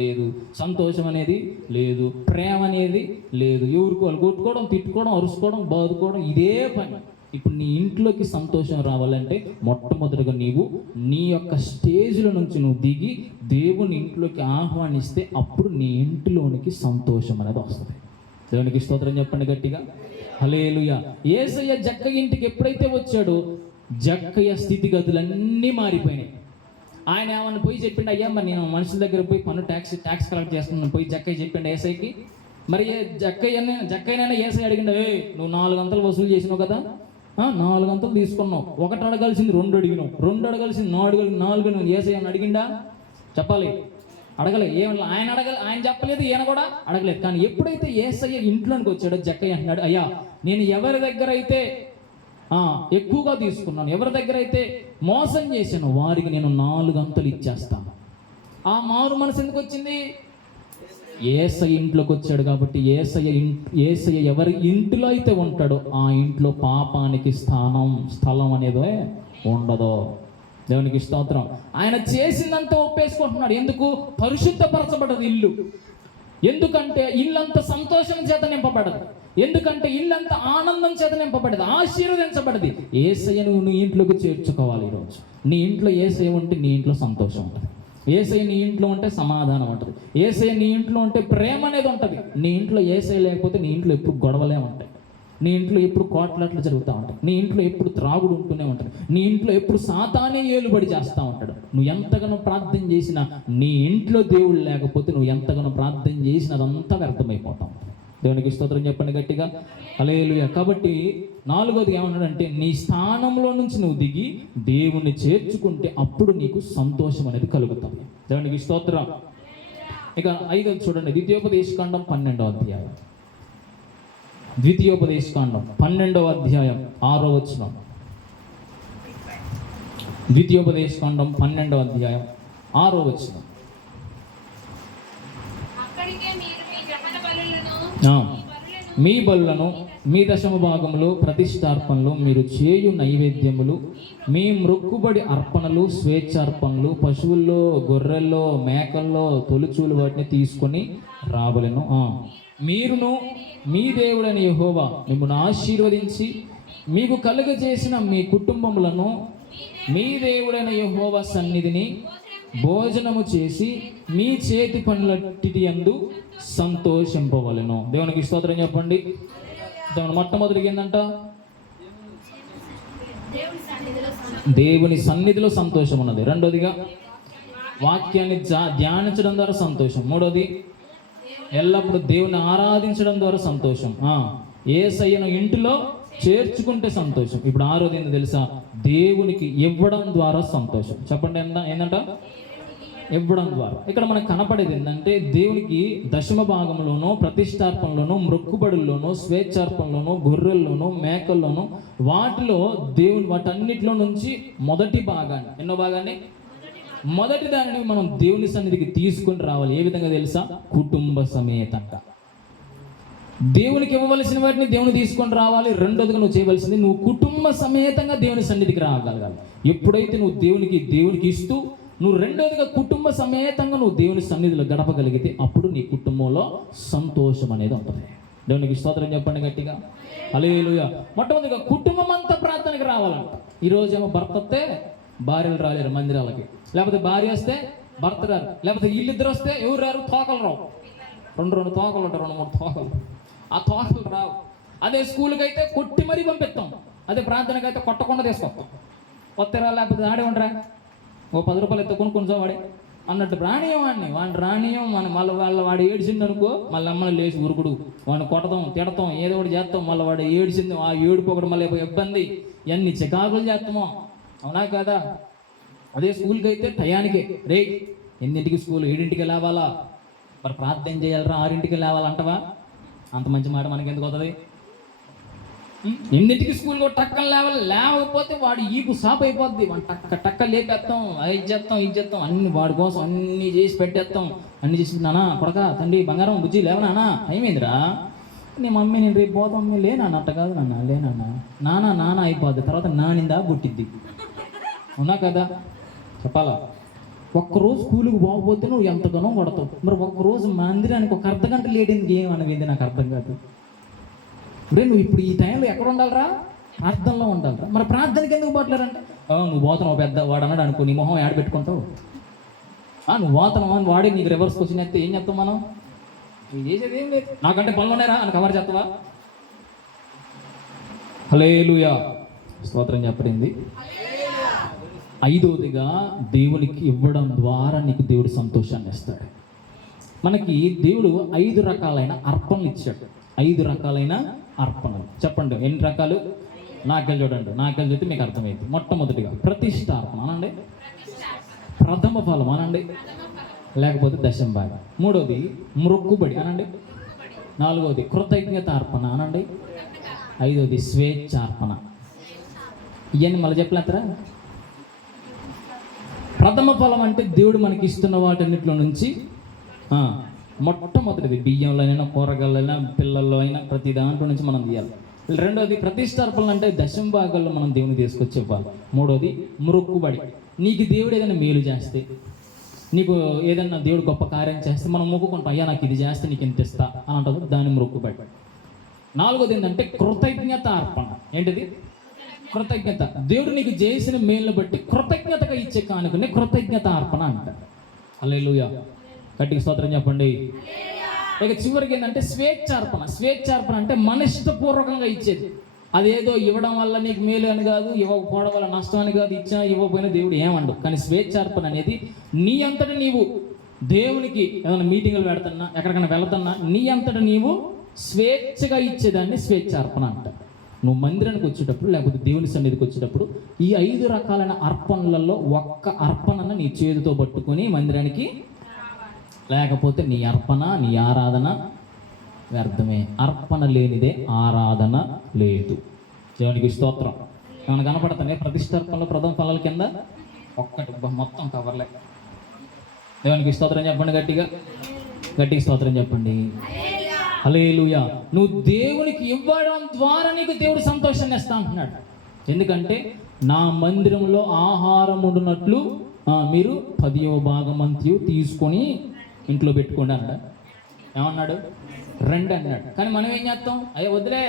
లేదు, సంతోషం అనేది లేదు, ప్రేమ అనేది లేదు. ఎవరికి వాళ్ళు కొట్టుకోవడం, తిట్టుకోవడం, అరుసుకోవడం, బాదుకోవడం, ఇదే పని. ఇప్పుడు నీ ఇంట్లోకి సంతోషం రావాలంటే మొట్టమొదటిగా నీవు నీ యొక్క స్టేజ్లో నుంచి నువ్వు దిగి దేవుని ఇంట్లోకి ఆహ్వానిస్తే అప్పుడు నీ ఇంటిలోనికి సంతోషం అనేది వస్తుంది. దేవునికి స్తోత్రం చెప్పండి గట్టిగా. హల్లెలూయా. యేసయ్య జక్కయ్య ఇంటికి ఎప్పుడైతే వచ్చాడో జక్కయ్య స్థితిగతులన్నీ మారిపోయినాయి. ఆయన ఏమన్నా పోయి చెప్పిండు, అయ్యా మరి నేను మనుషుల దగ్గర పోయి పన్ను ట్యాక్స్ కలెక్ట్ చేస్తున్నాను పోయి జక్కయ్య చెప్పిండు యేసయ్యకి. మరి జక్కయ్యనైనా యేసయ్య అడిగిండు, నువ్వు 4 గంటలు వసూలు చేసినావు కదా, 4 గంటలు తీసుకున్నావు, 1 అడగాల్సింది 2 అడిగినావు, 2 అడగాల్సింది 4 యేసయ్య అడిగిండా చెప్పాలి, అడగలే. ఆయన చెప్పలేదు, ఈయన కూడా అడగలేదు. కానీ ఎప్పుడైతే యేసయ్య ఇంట్లోనికి వచ్చాడో జక్కయ్య అంటున్నాడు, అయ్యా నేను ఎవరి దగ్గర అయితే ఎక్కువగా తీసుకున్నాను, ఎవరి దగ్గర అయితే మోసం చేశాను వారికి నేను 4 గంటలు ఇచ్చేస్తాను. ఆ మారు మనసు ఎందుకు వచ్చింది? యేసయ్య ఇంట్లోకి వచ్చాడు కాబట్టి. యేసయ్య ఎవరి ఇంటిలో అయితే ఉంటాడో ఆ ఇంట్లో పాపానికి స్థలం అనేది ఉండదు. దేవునికి స్తోత్రం. ఆయన చేసిందంతా ఒప్పేసుకుంటున్నాడు. ఎందుకు? పరిశుద్ధపరచబడదు ఇల్లు. ఎందుకంటే ఇల్లంతా సంతోషం చేత నింపబడదు. ఎందుకంటే ఇల్లంతా ఆనందం చేత నింపబడదు, ఆశీర్వదించబడది. యేసయ్య నువ్వు నీ ఇంట్లోకి చేర్చుకోవాలి. ఈరోజు నీ ఇంట్లో యేసయ్య ఉంటే నీ ఇంట్లో సంతోషం ఉంటుంది. యేసయ్య నీ ఇంట్లో ఉంటే సమాధానం ఉంటుంది. యేసయ్య నీ ఇంట్లో ఉంటే ప్రేమ అనేది ఉంటుంది. నీ ఇంట్లో యేసయ్య లేకపోతే నీ ఇంట్లో ఎప్పుడు గొడవలే ఉంటాయి, నీ ఇంట్లో ఎప్పుడు కోట్లాట్లు జరుగుతూ ఉంటాయి, నీ ఇంట్లో ఎప్పుడు త్రాగుడు ఉంటూనే ఉంటుంది, నీ ఇంట్లో ఎప్పుడు సాతానే ఏలుబడి చేస్తూ ఉంటాడు. నువ్వు ఎంతగానో ప్రార్థన చేసినా నీ ఇంట్లో దేవుడు లేకపోతే నువ్వు ఎంతగానో ప్రార్థన చేసినా అదంతా వ్యర్థమైపోతావు. దేవునికి స్తోత్రం చెప్పండి గట్టిగా. హల్లెలూయా. కాబట్టి 4వది ఏమన్నాడంటే నీ స్థానంలో నుంచి నువ్వు దిగి దేవుణ్ణి చేర్చుకుంటే అప్పుడు నీకు సంతోషం అనేది కలుగుతుంది. దేవునికి స్తోత్రం. ఇక 5 చూడండి, ద్వితీయోపదేశకాండం 12వ అధ్యాయం. ద్వితీయోపదేశకాండం 12వ అధ్యాయం 6వ వచనం. ద్వితీయోపదేశకాండం 12వ అధ్యాయం 6వ వచనం. మీ బలులను, మీ దశమ భాగములు, ప్రతిష్టార్పణలు, మీరు చేయు నైవేద్యములు, మీ మ్రొక్కుబడి అర్పణలు, స్వేచ్ఛార్పణలు, పశువుల్లో, గొర్రెల్లో, మేకల్లో తొలిచూలు వాటిని తీసుకొని రావలెను. మీరును మీ దేవుడైన యెహోవా మిమ్మల్ని ఆశీర్వదించి మీకు కలుగజేసిన మీ కుటుంబములను మీ దేవుడైన యెహోవా సన్నిధిని భోజనము చేసి మీ చేతి పనులన్నిటి యందు సంతోషింపవలెను. దేవునికి స్తోత్రం చెప్పండి. మొట్టమొదటిగా ఏంటంట? దేవుని సన్నిధిలో సంతోషం ఉన్నది. రెండోదిగా వాక్యాన్ని ధ్యానించడం ద్వారా సంతోషం. మూడోది ఎల్లప్పుడూ దేవుని ఆరాధించడం ద్వారా సంతోషం. యేసయ్యను ఇంటిలో చేర్చుకుంటే సంతోషం. ఇప్పుడు 6వది ఏంటో తెలుసా? దేవునికి ఇవ్వడం ద్వారా సంతోషం. చెప్పండి ఏంటంట? ఇవ్వడం ద్వారా. ఇక్కడ మనకు కనపడేది ఏంటంటే దేవునికి దశమ భాగంలోనో, ప్రతిష్టార్పణలోనో, మ్రొక్కుబడుల్లోనో, స్వేచ్ఛార్పణలోనో, గొర్రెల్లోనో, మేకల్లోనో, వాటిలో దేవుని వాటన్నిటిలో నుంచి మొదటి భాగాన్ని, ఎన్నో భాగాన్ని, మొదటి దానిని మనం దేవుని సన్నిధికి తీసుకొని రావాలి. ఏ విధంగా తెలుసా? కుటుంబ సమేతంగా. దేవునికి ఇవ్వవలసిన వాటిని దేవుని తీసుకొని రావాలి. రెండోదిగా నువ్వు చేయవలసింది, నువ్వు కుటుంబ సమేతంగా దేవుని సన్నిధికి రాగలగాలి. ఎప్పుడైతే నువ్వు దేవునికి ఇస్తూ నువ్వు రెండోదిగా కుటుంబ సమేతంగా నువ్వు దేవుని సన్నిధిలో గడపగలిగితే అప్పుడు నీ కుటుంబంలో సంతోషం అనేది ఉంటుంది. దేవునికి స్తోత్రం చెప్పండి గట్టిగా. హల్లెలూయా. మొట్టమొదటిగా కుటుంబం అంతా ప్రార్థనకి రావాలంట. ఈరోజు ఏమో భర్త వస్తే భార్యలు రాలేరు మందిరాలకి, లేకపోతే భార్య వస్తే భర్త రారు, లేకపోతే వీళ్ళిద్దరు వస్తే ఎవరు రారు? తోకలు రావు. రెండు తోకలు ఉంటాయి, 2-3 తోకలు. ఆ తోకలు రావు. అదే స్కూల్కి అయితే కొట్టి మరీ పంపిస్తాం, అదే ప్రార్థనకి అయితే కొట్టకుండా తీసుకొస్తాం. కొత్తరా లేకపోతే ఆడే ఉండరా, ఓ 10 రూపాయలు ఎత్తే కొనుక్కొని వాడే అన్నట్టు రానియం వాడిని రానియం. మళ్ళీ వాడు ఏడిచింది అనుకో, మళ్ళీ అమ్మని లేచి ఉరుకుడు, వాడిని కొట్టడం తిడతాం ఏదో ఒకటి చేస్తాం. మళ్ళీ వాడు ఏడిచింది, ఆ ఏడుపు ఒకటి మళ్ళీ ఇబ్బంది, ఎన్ని చికాకులు చేస్తామో. అవునా కదా? అదే స్కూల్కి అయితే టయానికి రే 8ంటికి స్కూల్, 7ంటికి లేవాలా, మరి ప్రార్థన చేయాలరా 6ంటికి లేవాలంటవా? అంత మంచి మాట మనకి ఎందుకు అవుతుంది? 8ంటికి స్కూల్ కూడా టక్కన లేవాలి. లేకపోతే వాడు ఈపు సాప్ అయిపోద్ది. వాడు టక్క లేపేస్తాం, ఇది చేస్తాం అన్ని వాడి కోసం అన్ని చేసి పెట్టేస్తాం. అన్ని చేసి నానా కొడక తండ్రి బంగారం బుజ్జి లేవనా అయిపోయిందిరా. నీ మమ్మీ నేను రేపు పోతాం మమ్మీ లేనన్న అట్ట కాదు నాన్న లేనన్న నాన్న అయిపోద్ది. తర్వాత నానిందా పుట్టిద్ది. అవునా కదా? చెప్పాలా? ఒక్కరోజు స్కూల్కి పోకపోతే నువ్వు ఎంతగానో కొడతావు. మరి ఒక్కరోజు మందిరానికి ఒక అర్ధగంట లేట్ ఎందుకు ఏమనవింది నాకు అర్థం కాదు. రే నువ్వు ఇప్పుడు ఈ టైంలో ఎక్కడ ఉండాలరా? ప్రార్థనలో ఉండాలరా. మరి ప్రార్థనకి ఎందుకు పోవట్లేరంటే నువ్వు పోతున్నావు పెద్ద వాడు అన్నాడు అనుకో, నీ మొహం యాడ్ పెట్టుకుంటావు. నువ్వు పోతున్నావు అని వాడే నీకు రివర్స్ క్వశ్చన్ అయితే ఏం చెప్తాం మనం? నువ్వు చేసేది ఏం లేదు, నాకంటే పనులు ఉన్నారా అని కవర్ చేస్తావా? హల్లెలూయా. స్తోత్రం చెప్పడింది. 5వదిగా దేవునికి ఇవ్వడం ద్వారా నీకు దేవుడు సంతోషాన్ని ఇస్తాడు. మనకి దేవుడు 5 రకాలైన అర్పణలు ఇచ్చాడు. 5 రకాలైన అర్పణలు. చెప్పండి ఎన్ని రకాలు? నాకెళ్ళి చూడండి, నాకెళ్ళి చూస్తే మీకు అర్థమైంది. మొట్టమొదటిగా ప్రతిష్టార్పణ అనండి, ప్రథమ ఫలం అనండి, లేకపోతే దశంభాగం. 3వది మొక్కుబడి అనండి, 4వది కృతజ్ఞత అర్పణ అనండి, 5వది స్వేచ్ఛార్పణ. ఇవన్నీ మళ్ళీ చెప్పలేస్తారా? ప్రథమ ఫలం అంటే దేవుడు మనకి ఇస్తున్న వాటన్నిటిలో నుంచి మొట్టమొదటిది బియ్యంలో అయినా కూరగాయలైనా పిల్లల్లో అయినా ప్రతి దాంట్లో నుంచి మనం తీయాలి. 2వది ప్రతిష్టార్పణలు అంటే దశంభాగాల్లో మనం దేవుని తీసుకొచ్చి ఇవ్వాలి. 3వది మొక్కుబడి. నీకు దేవుడు ఏదైనా మేలు చేస్తే, నీకు ఏదైనా దేవుడు గొప్ప కార్యం చేస్తే మనం మొక్కుకుంటాం, అయ్యా నాకు ఇది చేస్తే నీకు ఎంత ఇస్తా అని అంటారు, దాన్ని మొక్కుబడి. 4వది ఏంటంటే కృతజ్ఞత అర్పణ. ఏంటిది? కృతజ్ఞత. దేవుడు నీకు చేసిన మేలును బట్టి కృతజ్ఞతగా ఇచ్చే కానుకనే కృతజ్ఞత అర్పణ అంటారు. హల్లెలూయా. గట్టిగా స్తోత్రం చెప్పండి. ఇక చివరికి ఏంటంటే స్వేచ్ఛార్పణ. స్వేచ్ఛార్పణ అంటే మనష్టపూర్వకంగా ఇచ్చేది. అదేదో ఇవ్వడం వల్ల నీకు మేలు అని కాదు, ఇవ్వకపోవడం వల్ల నష్టం అని కాదు. ఇచ్చినా ఇవ్వకపోయినా దేవుడు ఏమండు. కానీ స్వేచ్ఛార్పణ అనేది నీ అంతటా నీవు దేవునికి ఏదైనా మీటింగులు పెడుతున్నా, ఎక్కడికైనా వెళుతున్నా, నీ అంతటా నీవు స్వేచ్ఛగా ఇచ్చేదాన్ని స్వేచ్ఛార్పణ అంటారు. నువ్వు మందిరానికి వచ్చేటప్పుడు లేకపోతే దేవుని సన్నిధికి వచ్చేటప్పుడు ఈ 5 రకాలైన అర్పణలలో ఒక్క అర్పణను నీ చేతితో పట్టుకొని మందిరానికి, లేకపోతే నీ అర్పణ నీ ఆరాధన వ్యర్థమే. అర్పణ లేనిదే ఆరాధన లేదు. దేవునికి స్తోత్రం. ఏమైనా కనపడుతుంది ప్రతిష్టార్పణలో ప్రథమ ఫలాల కింద ఒక్కటి మొత్తం కవర్లే. దేవునికి స్తోత్రం చెప్పండి గట్టిగా స్తోత్రం చెప్పండి. హల్లెలూయా. నువ్వు దేవునికి ఇవ్వడం ద్వారా నీకు దేవుడు సంతోషాన్ని ఇస్తా అంటున్నాడు. ఎందుకంటే నా మందిరంలో ఆహారం ఉండునట్లు మీరు 10వ భాగమంతయు తీసుకొని ఇంట్లో పెట్టుకోండి అన్నాడు. ఏమన్నాడు? 2 అన్నాడు. కానీ మనం ఏం చేస్తాం? అయ్యో వద్దులే,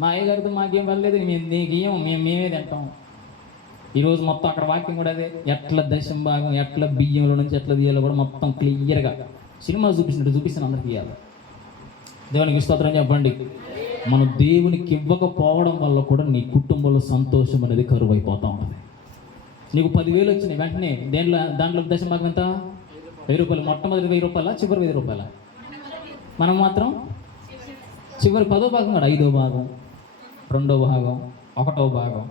మా అయ్యగారితో మాకేం పర్లేదు, నీకు ఏమో మేమే తింటాం. ఈరోజు మొత్తం అక్కడ వాక్యం కూడా అదే. ఎట్లా దశంభాగం, ఎట్లా బియ్యంలో నుంచి ఎట్లా తీయాలో కూడా మొత్తం క్లియర్గా సినిమా చూపిస్తాను అందరికి ఇవ్వాలి. దేవునికి స్తోత్రం చెప్పండి. మనం దేవునికి ఇవ్వకపోవడం వల్ల కూడా నీ కుటుంబంలో సంతోషం అనేది కరువు అయిపోతూ ఉంటుంది. నీకు 10,000 వచ్చినాయి వెంటనే దాంట్లో దశంభాగం ఎంత? 1000 రూపాయలు. మొట్టమొదటి 1000 రూపాయల, చివరి 1000 రూపాయల. మనం మాత్రం చివరి 10వ భాగం కాదు, 5వ భాగం, 2వ భాగం, 1వ భాగం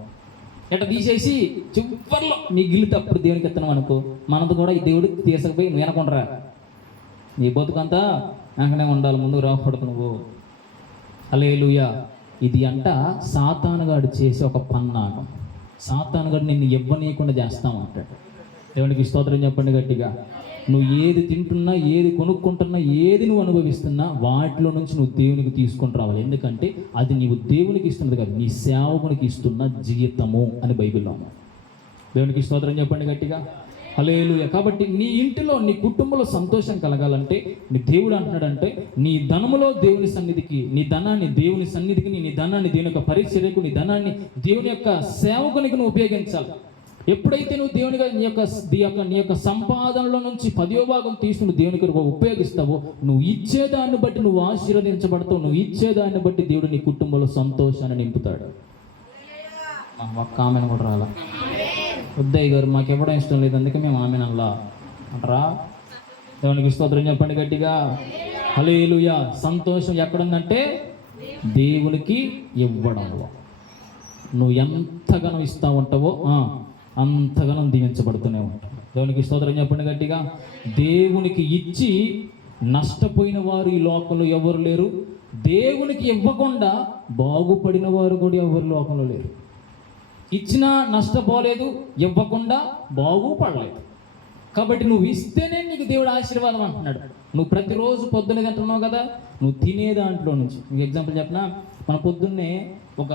ఇట్లా తీసేసి చివరిలో మిగిలితే అప్పుడు దేవునికి ఎత్తనం అనుకో, మనది కూడా ఈ దేవుడికి తీసకపోయి నువ్వు వెనకుండరా. నీ బతుకంతా వెనకనే ఉండాలి, ముందుకు రాకూడదు నువ్వు. హల్లెలూయా. ఇది అంట సాతానుగాడు చేసే ఒక పన్నాగం. సాతానుగాడు నిన్ను ఇవ్వనీయకుండా చేస్తామంటాడు. దేవునికి స్తోత్రం చెప్పండి గట్టిగా. నువ్వు ఏది తింటున్నా, ఏది కొనుక్కుంటున్నా, ఏది నువ్వు అనుభవిస్తున్నా వాటిలో నుంచి నువ్వు దేవునికి తీసుకొని రావాలి. ఎందుకంటే అది నీవు దేవునికి ఇస్తున్నది కాదు, నీ సేవకునికి ఇస్తున్న జీతము అని బైబిల్లో ఉంది. దేవునికి స్తోత్రం చెప్పండి గట్టిగా. హల్లెలూయా. కాబట్టి నీ ఇంటిలో నీ కుటుంబంలో సంతోషం కలగాలంటే నీ దేవుడు అంటున్నాడంటే నీ ధనములో దేవుని సన్నిధికి, నీ ధనాన్ని దేవుని సన్నిధికి, నీ ధనాన్ని దేవుని యొక్క పరిచర్యకు, నీ ధనాన్ని దేవుని యొక్క సేవకునికి నువ్వు ఉపయోగించాలి. ఎప్పుడైతే నువ్వు దేవునిగా నీ యొక్క సంపాదనలో నుంచి 10వ భాగం తీసుకుని దేవునికి ఉపయోగిస్తావో నువ్వు ఇచ్చేదాన్ని బట్టి నువ్వు ఆశీర్వదించబడతావు. నువ్వు ఇచ్చేదాన్ని బట్టి దేవుడు నీ కుటుంబంలో సంతోషాన్ని నింపుతాడు. ఒక్క ఆమెను కూడా రాలా ఉద్దయ్య గారు మాకు ఇవ్వడం ఇష్టం లేదు అందుకే మేము ఆమెను అలా అంటారా? దేవునికి స్తోత్రం చెప్పండి గట్టిగా. హల్లెలూయా. సంతోషం ఎక్కడుందంటే దేవునికి ఇవ్వడంలో. నువ్వు ఎంతగానో ఇస్తా ఉంటావో అంతగానో దీవించబడుతూనే ఉంటావు. దేవునికి స్తోత్రం చెప్పండి గట్టిగా. దేవునికి ఇచ్చి నష్టపోయిన వారు ఈ లోకంలో ఎవరు లేరు. దేవునికి ఇవ్వకుండా బాగుపడిన వారు కూడా ఎవరు లోకంలో లేరు. ఇచ్చినా నష్టపోలేదు, ఇవ్వకుండా బాగుపడలేదు. కాబట్టి నువ్వు ఇస్తేనే నీకు దేవుడు ఆశీర్వాదం అంటున్నాడు. నువ్వు ప్రతిరోజు పొద్దున్న తింటున్నావు కదా, నువ్వు తినే దాంట్లో నుంచి మీకు ఎగ్జాంపుల్ చెప్పినా, మన పొద్దున్నే ఒక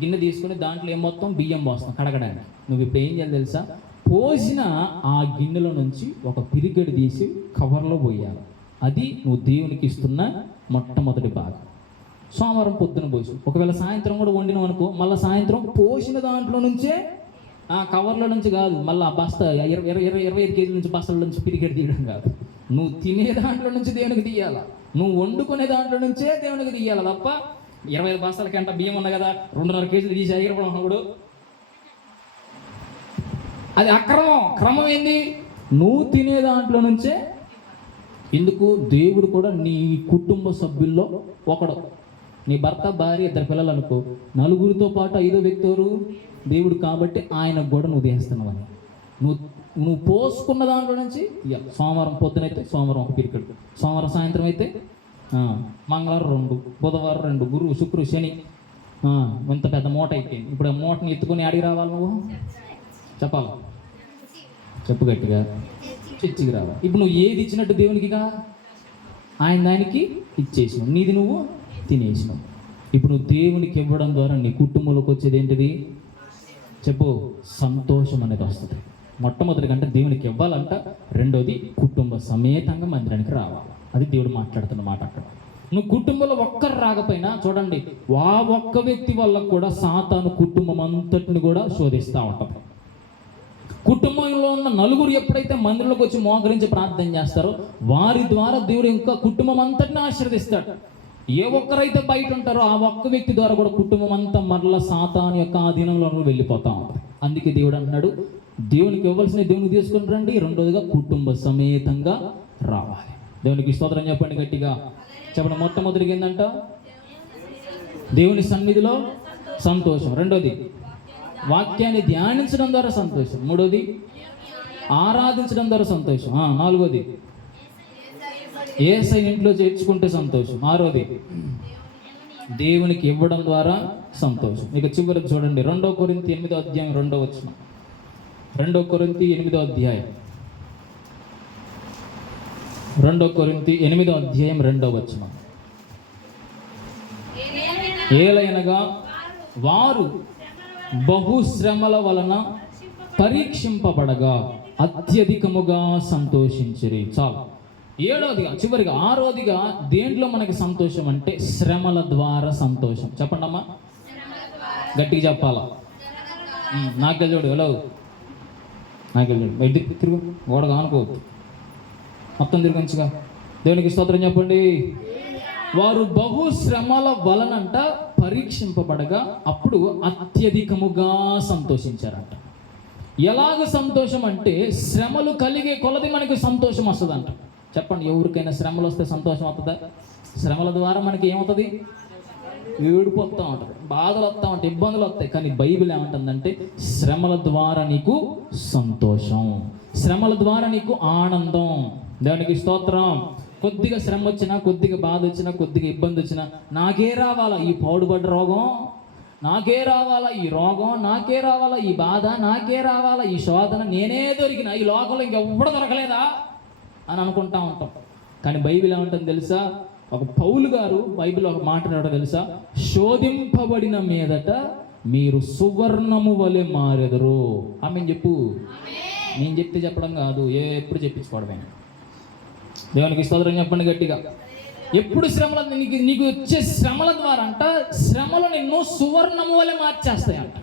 గిన్నె తీసుకొని దాంట్లో మొత్తం బియ్యం పోస్తాం కడగడానికి. నువ్వు ఇప్పుడు ఏం చేయాలి తెలుసా? పోసిన ఆ గిన్నెలో నుంచి ఒక పిరిగడి తీసి కవర్లో పోయాలి. అది నువ్వు దేవునికి ఇస్తున్న మొట్టమొదటి భాగం. సోమవారం పొద్దున పోసి ఒకవేళ సాయంత్రం కూడా వండినావు అనుకో, మళ్ళీ సాయంత్రం పోసిన దాంట్లో నుంచే ఆ కవర్లో నుంచి కాదు, మళ్ళీ ఆ బస్తా 25 కేజీల నుంచి బస్తాల నుంచి పిరిగడి తీయడం కాదు. నువ్వు తినే దాంట్లో నుంచి దేవునికి తీయాలా, నువ్వు వండుకునే దాంట్లో నుంచే దేవునికి తీయాలి తప్ప 25 బస్తాల కంట బియ్యం ఉంది కదా 2.5 కేజీలు తీసి ఎగిరిపోయినప్పుడు అది అక్రమం. క్రమం ఏంది? నువ్వు తినే దాంట్లో నుంచే. ఎందుకు? దేవుడు కూడా నీ కుటుంబ సభ్యుల్లో ఒకడు. నీ భర్త, భార్య, 2 పిల్లలు అనుకో, 4గురితో పాటు 5వ వ్యక్తి ఎవరు? దేవుడు. కాబట్టి ఆయన కూడా నువ్వు చేస్తున్నావని నువ్వు పోసుకున్న దాంట్లో నుంచి సోమవారం పొద్దునైతే సోమవారం ఒక పిరికెడు, సోమవారం సాయంత్రం అయితే మంగళవారం 2, బుధవారం 2, గురువు, శుక్రు, శని, ఇంత పెద్ద మూట అయిపోయింది. ఇప్పుడు ఆ మూటని ఎత్తుకొని అడిగి రావాలి. నువ్వు చెప్పాలి, చెప్పు గట్టిగా, చర్చికి రావాలి. ఇప్పుడు నువ్వు ఏది ఇచ్చినట్టు దేవునికిగా ఆయన దానికి ఇచ్చేసినావు, నీది నువ్వు తినేసినావు. ఇప్పుడు నువ్వు దేవునికి ఇవ్వడం ద్వారా నీ కుటుంబంలోకి వచ్చేది ఏంటిది? చెప్పు. సంతోషం అనేది వస్తుంది. మొట్టమొదటి కంటే దేవునికి ఇవ్వాలంట, రెండోది కుటుంబ సమేతంగా మందిరానికి రావాలి. అది దేవుడు మాట్లాడుతున్న మాట. అక్కడ నువ్వు కుటుంబంలో ఒక్కరు రాకపోయినా చూడండి, ఒక్క వ్యక్తి వల్ల కూడా సాతాను కుటుంబం అంతటిని కూడా శోధిస్తూ ఉంటుంది. కుటుంబంలో ఉన్న 4గురు ఎప్పుడైతే మందిరంలోకి వచ్చి మోకరించి ప్రార్థన చేస్తారో వారి ద్వారా దేవుడు ఇంకా కుటుంబం అంతటిని ఆశీర్వదిస్తాడు. ఏ ఒక్కరైతే బయట ఉంటారో ఆ ఒక్క వ్యక్తి ద్వారా కూడా కుటుంబం అంతా మరలా సాతాను యొక్క ఆధీనంలో వెళ్ళిపోతా ఉంటుంది. అందుకే దేవుడు అంటున్నాడు, దేవునికి ఇవ్వాల్సిన దేవునికి తీసుకుని రండి, రెండోదిగా కుటుంబ సమేతంగా రావాలి. దేవునికి స్తోత్రం చెప్పండి గట్టిగా. చెప్పండి. మొట్టమొదటిగా ఏంటంట? దేవుని సన్నిధిలో సంతోషం. రెండోది వాక్యాన్ని ధ్యానించడం ద్వారా సంతోషం. మూడోది ఆరాధించడం ద్వారా సంతోషం. నాలుగోది యేసయ్య ఇంట్లో చేర్చుకుంటే సంతోషం. ఆరోది దేవునికి ఇవ్వడం ద్వారా సంతోషం. ఇక చివరికి చూడండి, 2 కొరింథీ 8వ అధ్యాయం 2వ వచనం. 2 కొరింథీ 8వ అధ్యాయం 2 కొరింథీ 8వ అధ్యాయం 2వ వచనం. ఏలయనగా వారు బహుశ్రమల వలన పరీక్షింపబడగా అత్యధికముగా సంతోషించిరి. చాలు. 7వదిగా చివరిగా 6వదిగా దేంట్లో మనకి సంతోషం అంటే శ్రమల ద్వారా సంతోషం. చెప్పండి అమ్మా, గట్టిగా చెప్పాలా. నాకెళ్ళి చూడు, ఎలా నాకెళ్ళి చూడు, బయట తిరుగు, గోడగా అనుకోవద్దు, మొత్తం తిరిగించగా. దేవునికి స్తోత్రం చెప్పండి. వారు బహుశ్రమల వలనంట పరీక్షింపబడగా అప్పుడు అత్యధికముగా సంతోషించారంట. ఎలాగ సంతోషం అంటే శ్రమలు కలిగే కొలది మనకి సంతోషం వస్తుందంట. చెప్పండి, ఎవరికైనా శ్రమలు వస్తే సంతోషం అవుతుందా? శ్రమల ద్వారా మనకి ఏమవుతుంది? ఏడుపు వస్తూ ఉంటుంది, బాధలు వస్తూ ఉంటాయి, ఇబ్బందులు వస్తాయి. కానీ బైబిల్ ఏమంటుందంటే శ్రమల ద్వారా నీకు సంతోషం, శ్రమల ద్వారా నీకు ఆనందం. దేవునికి స్తోత్రం. కొద్దిగా శ్రమ వచ్చినా, కొద్దిగా బాధ వచ్చినా, కొద్దిగా ఇబ్బంది వచ్చినా నాకే రావాలా ఈ పాడుబడ్డ రోగం, నాకే రావాలా ఈ రోగం, నాకే రావాలా ఈ బాధ, నాకే రావాలా ఈ శోధన, నేనే దొరికిన ఈ లోకంలో ఇంకెవ్వడ దొరకలేదా అని అనుకుంటా ఉంటాం. కానీ బైబిల్ ఏమంటుంది తెలుసా? ఒక పౌలు గారు బైబిల్ ఒక మాట తెలుసా? శోధింపబడిన మీదట మీరు సువర్ణము వలె మారెదరు. ఆమె చెప్పు. నేను చెప్తే చెప్పడం కాదు, ఎప్పుడు చెప్పించుకోవడమే. దేవునికి స్తోత్రం చెప్పండి గట్టిగా. ఎప్పుడు శ్రమల నీకు వచ్చే శ్రమల ద్వారా అంట, శ్రమలు నిన్ను సువర్ణము వలె మార్చేస్తాయంట.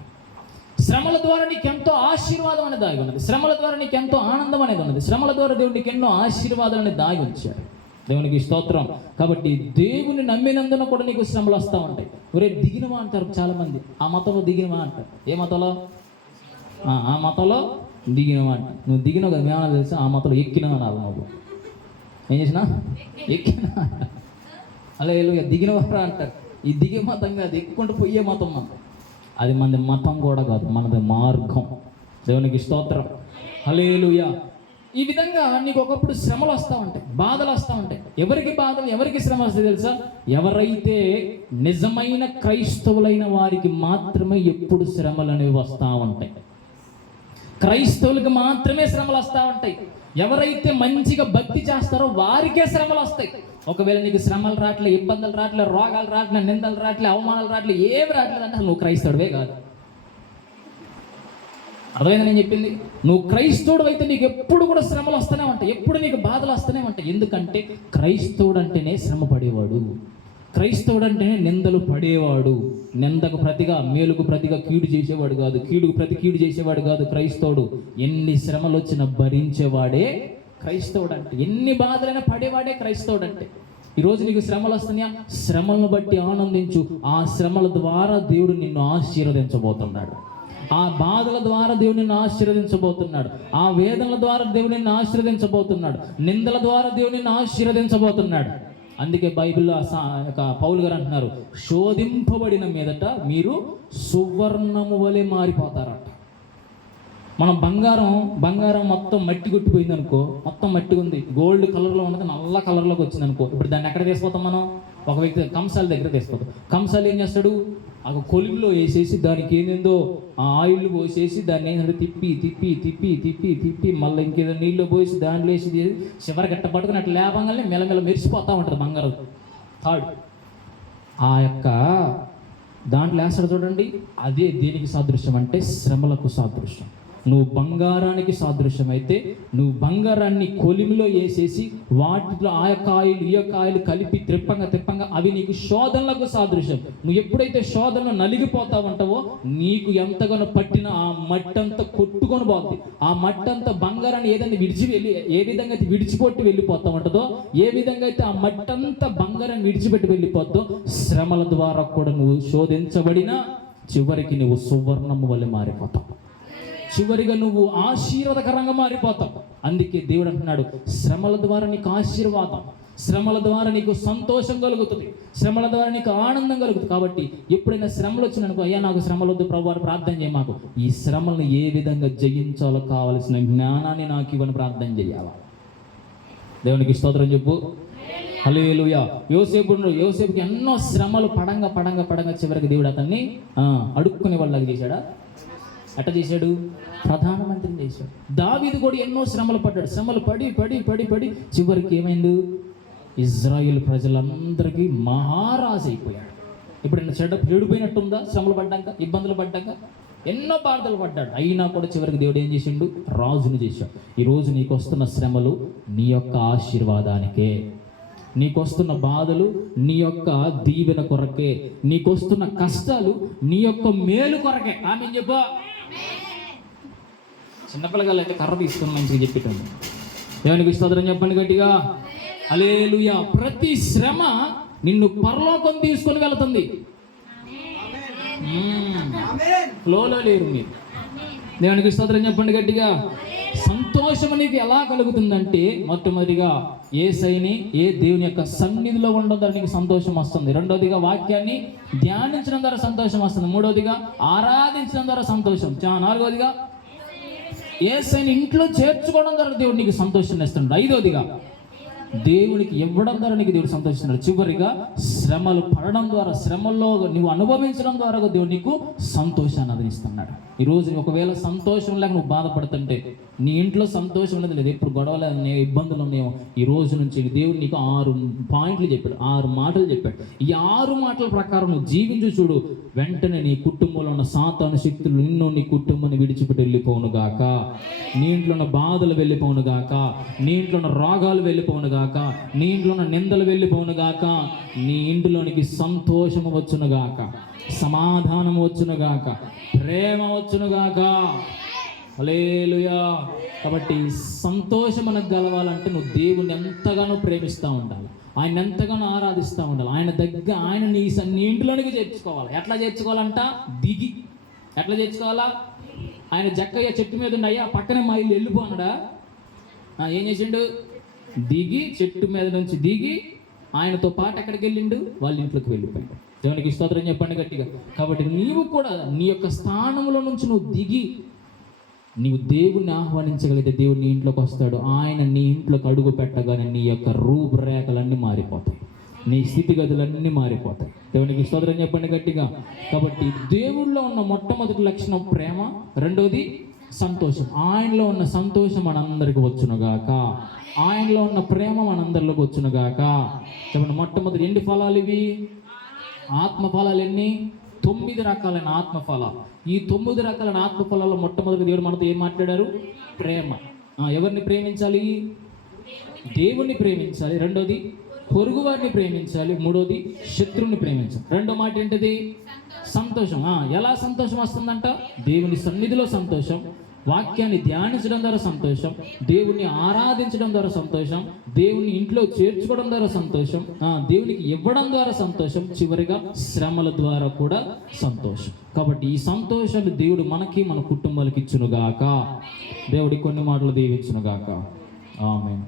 శ్రమల ద్వారా నీకు ఎంతో ఆశీర్వాదం అనేది దాగి ఉన్నది. శ్రమల ద్వారా నీకు ఎంతో ఆనందం అనేది ఉన్నది. శ్రమల ద్వారా దేవునికి ఎన్నో ఆశీర్వాదాలు అనేది దాగి ఉంచాడు. దేవునికి స్తోత్రం. కాబట్టి దేవుని నమ్మినందున కూడా నీకు శ్రమలు వస్తూ ఉంటాయి. ఒరే దిగినవా అంటారు చాలామంది. ఆ మతంలో దిగినవా అంటారు. ఏ మతంలో? ఆ మతంలో దిగినవా అంట. నువ్వు దిగినావు కదా, మేమన్నా తెలుసా? ఆ మతంలో ఎక్కినవా అనాలి. నువ్వు ఏం చేసినా ఎక్కినా. అలా దిగినవారా అంటారు. ఈ దిగే మతం కాదు, ఎక్కుంటూ పోయే మతం. అది మనది మతం కూడా కాదు, మనది మార్గం. దేవునికి స్తోత్రం. హల్లెలూయా. ఈ విధంగా నీకు ఒకప్పుడు శ్రమలు వస్తూ ఉంటాయి, బాధలు వస్తూ ఉంటాయి. ఎవరికి బాధలు, ఎవరికి శ్రమ వస్తాయి తెలుసా? ఎవరైతే నిజమైన క్రైస్తవులైన వారికి మాత్రమే ఎప్పుడు శ్రమలు అనేవి వస్తూ ఉంటాయి. క్రైస్తవులకు మాత్రమే శ్రమలు వస్తూ ఉంటాయి. ఎవరైతే మంచిగా భక్తి చేస్తారో వారికే శ్రమలు వస్తాయి. ఒకవేళ నీకు శ్రమలు రావట్లే, ఇబ్బందులు రావట్లే, రోగాలు రావట్లే, నిందలు రావట్లే, అవమానాలు రావట్లే, ఏమి రావట్లేదు అంటే నువ్వు క్రైస్తవుడివే కాదు. అర్థమైంది నేను చెప్పింది? నువ్వు క్రైస్తవుడు అయితే నీకు ఎప్పుడు కూడా శ్రమలు వస్తూనే ఉంటాయి, ఎప్పుడు నీకు బాధలు వస్తూనే ఉంటాయి. ఎందుకంటే క్రైస్తవుడు అంటేనే శ్రమ పడేవాడు, క్రైస్తవుడు అంటేనే నిందలు పడేవాడు. నిందకు ప్రతిగా, మేలుకు ప్రతిగా కీడు చేసేవాడు కాదు, కీడుకు ప్రతి కీడు చేసేవాడు కాదు క్రైస్తవుడు. ఎన్ని శ్రమలు వచ్చినా భరించేవాడే క్రైస్తవుడు అంటే. ఎన్ని బాధలైనా పడేవాడే క్రైస్తవుడు అంటే. ఈరోజు నీకు శ్రమలు వస్తున్నాయా? శ్రమలను బట్టి ఆనందించు. ఆ శ్రమల ద్వారా దేవుడు నిన్ను ఆశీర్వదించబోతున్నాడు. ఆ బాధల ద్వారా దేవుడు నిన్ను ఆశీర్వదించబోతున్నాడు. ఆ వేదనల ద్వారా దేవుడు నిన్ను ఆశీర్వదించబోతున్నాడు. నిందల ద్వారా దేవుడు నిన్ను ఆశీర్వదించబోతున్నాడు. అందుకే బైబిల్లో పౌలు గారు అంటున్నారు, శోధింపబడిన మీదట మీరు సువర్ణము వలె మారిపోతారట. మనం బంగారం మొత్తం మట్టి కొట్టిపోయింది అనుకో, మొత్తం మట్టి ఉంది, గోల్డ్ కలర్లో ఉన్నది నల్ల కలర్లోకి వచ్చింది అనుకో. ఇప్పుడు దాన్ని ఎక్కడ తీసుకుపోతాం మనం? ఒక వ్యక్తి కంసాల దగ్గర తీసుకుపోతాం. కంసాలు ఏం చేస్తాడు? ఆ కొలిమిలో వేసేసి దానికి ఏందేందో ఆ ఆయిల్ పోసేసి దాన్ని ఏంటంటే తిప్పి తిప్పి తిప్పి తిప్పి తిప్పి మళ్ళీ ఇంకేదో నీళ్ళు పోసి దాంట్లో వేసి చివరి గట్ట పట్టుకుని అట్లా లేపంగానే మెల్లమెల్ల మెరిసిపోతూ ఉంటుంది బంగారం తాడు. ఆ యొక్క దాంట్లో వేస్తాడు చూడండి, అదే దేనికి సాదృశ్యం అంటే శ్రమలకు సాదృశ్యం. నువ్వు బంగారానికి సాదృశ్యం అయితే, నువ్వు బంగారాన్ని కొలిమిలో వేసేసి వాటిలో ఆ యొక్క ఆయిల్ ఈ యొక్క ఆయిల్ కలిపి తిప్పంగా అవి నీకు శోధనలకు సాదృశ్యం. నువ్వు ఎప్పుడైతే శోధనలో నలిగిపోతావు అంటావో నీకు ఎంతగానో పట్టిన ఆ మట్టంతా కొట్టుకొని పోతుంది. ఆ మట్టంతా బంగారాన్ని ఏ విధంగా అయితే విడిచిపెట్టి వెళ్ళిపోతావు అంటదో, ఏ విధంగా అయితే ఆ మట్టంతా బంగారాన్ని విడిచిపెట్టి వెళ్ళిపోతావు, శ్రమల ద్వారా కూడా నువ్వు శోధించబడినా చివరికి నువ్వు సువర్ణము వలె మారిపోతావు. చివరిగా నువ్వు ఆశీర్వాదకరంగా మారిపోతావు. అందుకే దేవుడు అంటున్నాడు, శ్రమల ద్వారా నీకు ఆశీర్వాదం, శ్రమల ద్వారా నీకు సంతోషం కలుగుతుంది, శ్రమల ద్వారా నీకు ఆనందం కలుగుతుంది. కాబట్టి ఎప్పుడైనా శ్రమలు వచ్చిననుకో, అయ్యా నాకు శ్రమలు వద్దు ప్రభువు ప్రార్థన చేయ, మాకు ఈ శ్రమలను ఏ విధంగా జయించాలో కావలసిన జ్ఞానాన్ని నాకు ఇవ్వని ప్రార్థన చేయాలి. దేవునికి స్తోత్రం చెప్పు. హల్లెలూయా. యోసేపుకి ఎన్నో శ్రమలు పడంగా చివరికి దేవుడు అతన్ని అడుక్కునే వాళ్ళకి చేశాడా? ఎట్ట చేశాడు? ప్రధానమంత్రిని చేశాడు. దావీదు కూడా ఎన్నో శ్రమలు పడ్డాడు. శ్రమలు పడి చివరికి ఏమైంది? ఇజ్రాయేల్ ప్రజలందరికీ మహారాజు అయిపోయాడు. ఇప్పుడు చెడిపోయినట్టుందా? శ్రమలు పడ్డాక, ఇబ్బందులు పడ్డాక ఎన్నో బాధలు పడ్డాడు. అయినా కూడా చివరికి దేవుడు ఏం చేసిండు? రాజును చేశాడు. ఈరోజు నీకు వస్తున్న శ్రమలు నీ యొక్క ఆశీర్వాదానికే, నీకొస్తున్న బాధలు నీ యొక్క దీవెన కొరకే, నీకొస్తున్న కష్టాలు నీ యొక్క మేలు కొరకే. ఆమేన్ చెప్పు. చిన్నపిల్లగాళ్ళు అయితే కర్ర తీసుకుని మంచిగా చెప్పేటండి. దేవునికి స్తోత్రం చెప్పండి గట్టిగా. హల్లెలూయా. ప్రతి శ్రమ నిన్ను పరలోకం తీసుకొని వెళ్తుంది. ఫ్లోలో లేరు మీరు. దేవునికి స్తోత్రం చెప్పండి గట్టిగా. సంతోషం నీకు ఎలా కలుగుతుందంటే, మొట్టమొదటిగా యేసయ్యని, దేవుని యొక్క సన్నిధిలో ఉండడం ద్వారా నీకు సంతోషం వస్తుంది. రెండోదిగా వాక్యాన్ని ధ్యానించడం ద్వారా సంతోషం వస్తుంది. మూడోదిగా ఆరాధించడం ద్వారా సంతోషం. నాలుగోదిగా యేసయ్యని ఇంట్లో చేర్చుకోవడం ద్వారా దేవుడు నీకు సంతోషాన్ని ఇస్తున్నాడు. ఐదోదిగా దేవునికి ఇవ్వడం ద్వారా నీకు దేవుడు సంతోషిస్తున్నాడు. చివరిగా శ్రమలు పడడం ద్వారా, శ్రమల్లో నువ్వు అనుభవించడం ద్వారా దేవుడు నీకు సంతోషాన్ని అందిస్తున్నాడు. ఈరోజు ఒకవేళ సంతోషం లేక నువ్వు బాధపడుతుంటే, నీ ఇంట్లో సంతోషం అనేది లేదు, ఎప్పుడు గొడవలు ఉన్నాయో, ఇబ్బందులు ఉన్నాయో, ఈ రోజు నుంచి దేవుడు నీకు 6 పాయింట్లు చెప్పాడు, 6 మాటలు చెప్పాడు. ఈ 6 మాటల ప్రకారం నువ్వు జీవించి చూడు, వెంటనే నీ కుటుంబంలో ఉన్న సాతాను శక్తులు నిన్ను, నీ కుటుంబాన్ని విడిచిపెట్టి వెళ్ళిపోవును గాక. నీ ఇంట్లో ఉన్న బాధలు వెళ్ళిపోవును గాక, నీ ఇంట్లో ఉన్న రోగాలు వెళ్ళిపోవును గాక, నీ ఇంట్లో ఉన్న నిందలు వెళ్ళిపోవును గాక, నీ ఇంటిలోనికి సంతోషము వచ్చును గాక, సమాధానం వచ్చును గాక, ప్రేమ వచ్చును గాక. హల్లెలూయా. కాబట్టి సంతోషం మనకు కలవాలంటే నువ్వు దేవుని ఎంతగానో ప్రేమిస్తూ ఉండాలి, ఆయన ఎంతగానో ఆరాధిస్తూ ఉండాలి, ఆయన దగ్గర ఆయన నీ ఇంటిలోనికి చేర్చుకోవాలి. ఎట్లా చేర్చుకోవాలంట? దిగి. ఎట్లా చేర్చుకోవాలా? ఆయన జక్కయ్య చెట్టు మీద ఉన్నాయా, పక్కనే మా ఇల్లు వెళ్ళిపో అన్నాడా? ఏం చేసిండు? దిగి, చెట్టు మీద నుంచి దిగి ఆయనతో పాటు ఎక్కడికి వెళ్ళిండు? వాళ్ళ ఇంట్లోకి వెళ్ళిపోయాడు. దేవునికి స్తోత్రం చెప్పండి గట్టిగా. కాబట్టి నీవు కూడా నీ యొక్క స్థానంలో నుంచి నువ్వు దిగి నీవు దేవుణ్ణి ఆహ్వానించగలిగితే దేవుడు నీ ఇంట్లోకి వస్తాడు. ఆయన నీ ఇంట్లోకి అడుగు పెట్టగానే నీ యొక్క రూపురేఖలన్నీ మారిపోతాయి, నీ స్థితిగతులన్నీ మారిపోతాయి. దేవునికి స్తోత్రం చెప్పండి గట్టిగా. కాబట్టి దేవుళ్ళో ఉన్న మొట్టమొదటి లక్షణం ప్రేమ, రెండవది సంతోషం. ఆయనలో ఉన్న సంతోషం మనందరికి వచ్చునుగాక, ఆయనలో ఉన్న ప్రేమ మనందరిలోకి వచ్చునుగాక. చెప్పండి, మొట్టమొదటి ఎన్ని ఫలాలు ఇవి? ఆత్మ ఫలాలు ఎన్ని? 9 రకాలైన ఆత్మ ఫలాలు. ఈ 9 రకాలైన ఆత్మ ఫలాల్లో మొట్టమొదటి దేవుడు మనతో ఏం మాట్లాడారు? ప్రేమ. ఎవరిని ప్రేమించాలి? దేవుణ్ణి ప్రేమించాలి. రెండోది పొరుగు వారిని ప్రేమించాలి. మూడోది శత్రువుని ప్రేమించాలి. రెండో మాట ఏంటిది? సంతోషం. ఎలా సంతోషం వస్తుందంట? దేవుని సన్నిధిలో సంతోషం, వాక్యాన్ని ధ్యానించడం ద్వారా సంతోషం, దేవుణ్ణి ఆరాధించడం ద్వారా సంతోషం, దేవుని ఇంట్లో చేర్చుకోవడం ద్వారా సంతోషం, దేవునికి ఇవ్వడం ద్వారా సంతోషం, చివరిగా శ్రమల ద్వారా కూడా సంతోషం. కాబట్టి ఈ సంతోషాలు దేవుడు మనకి, మన కుటుంబాలకి ఇచ్చునుగాక. దేవుడి కొన్ని మాటలు దీవించునుగాక. ఆమేన్.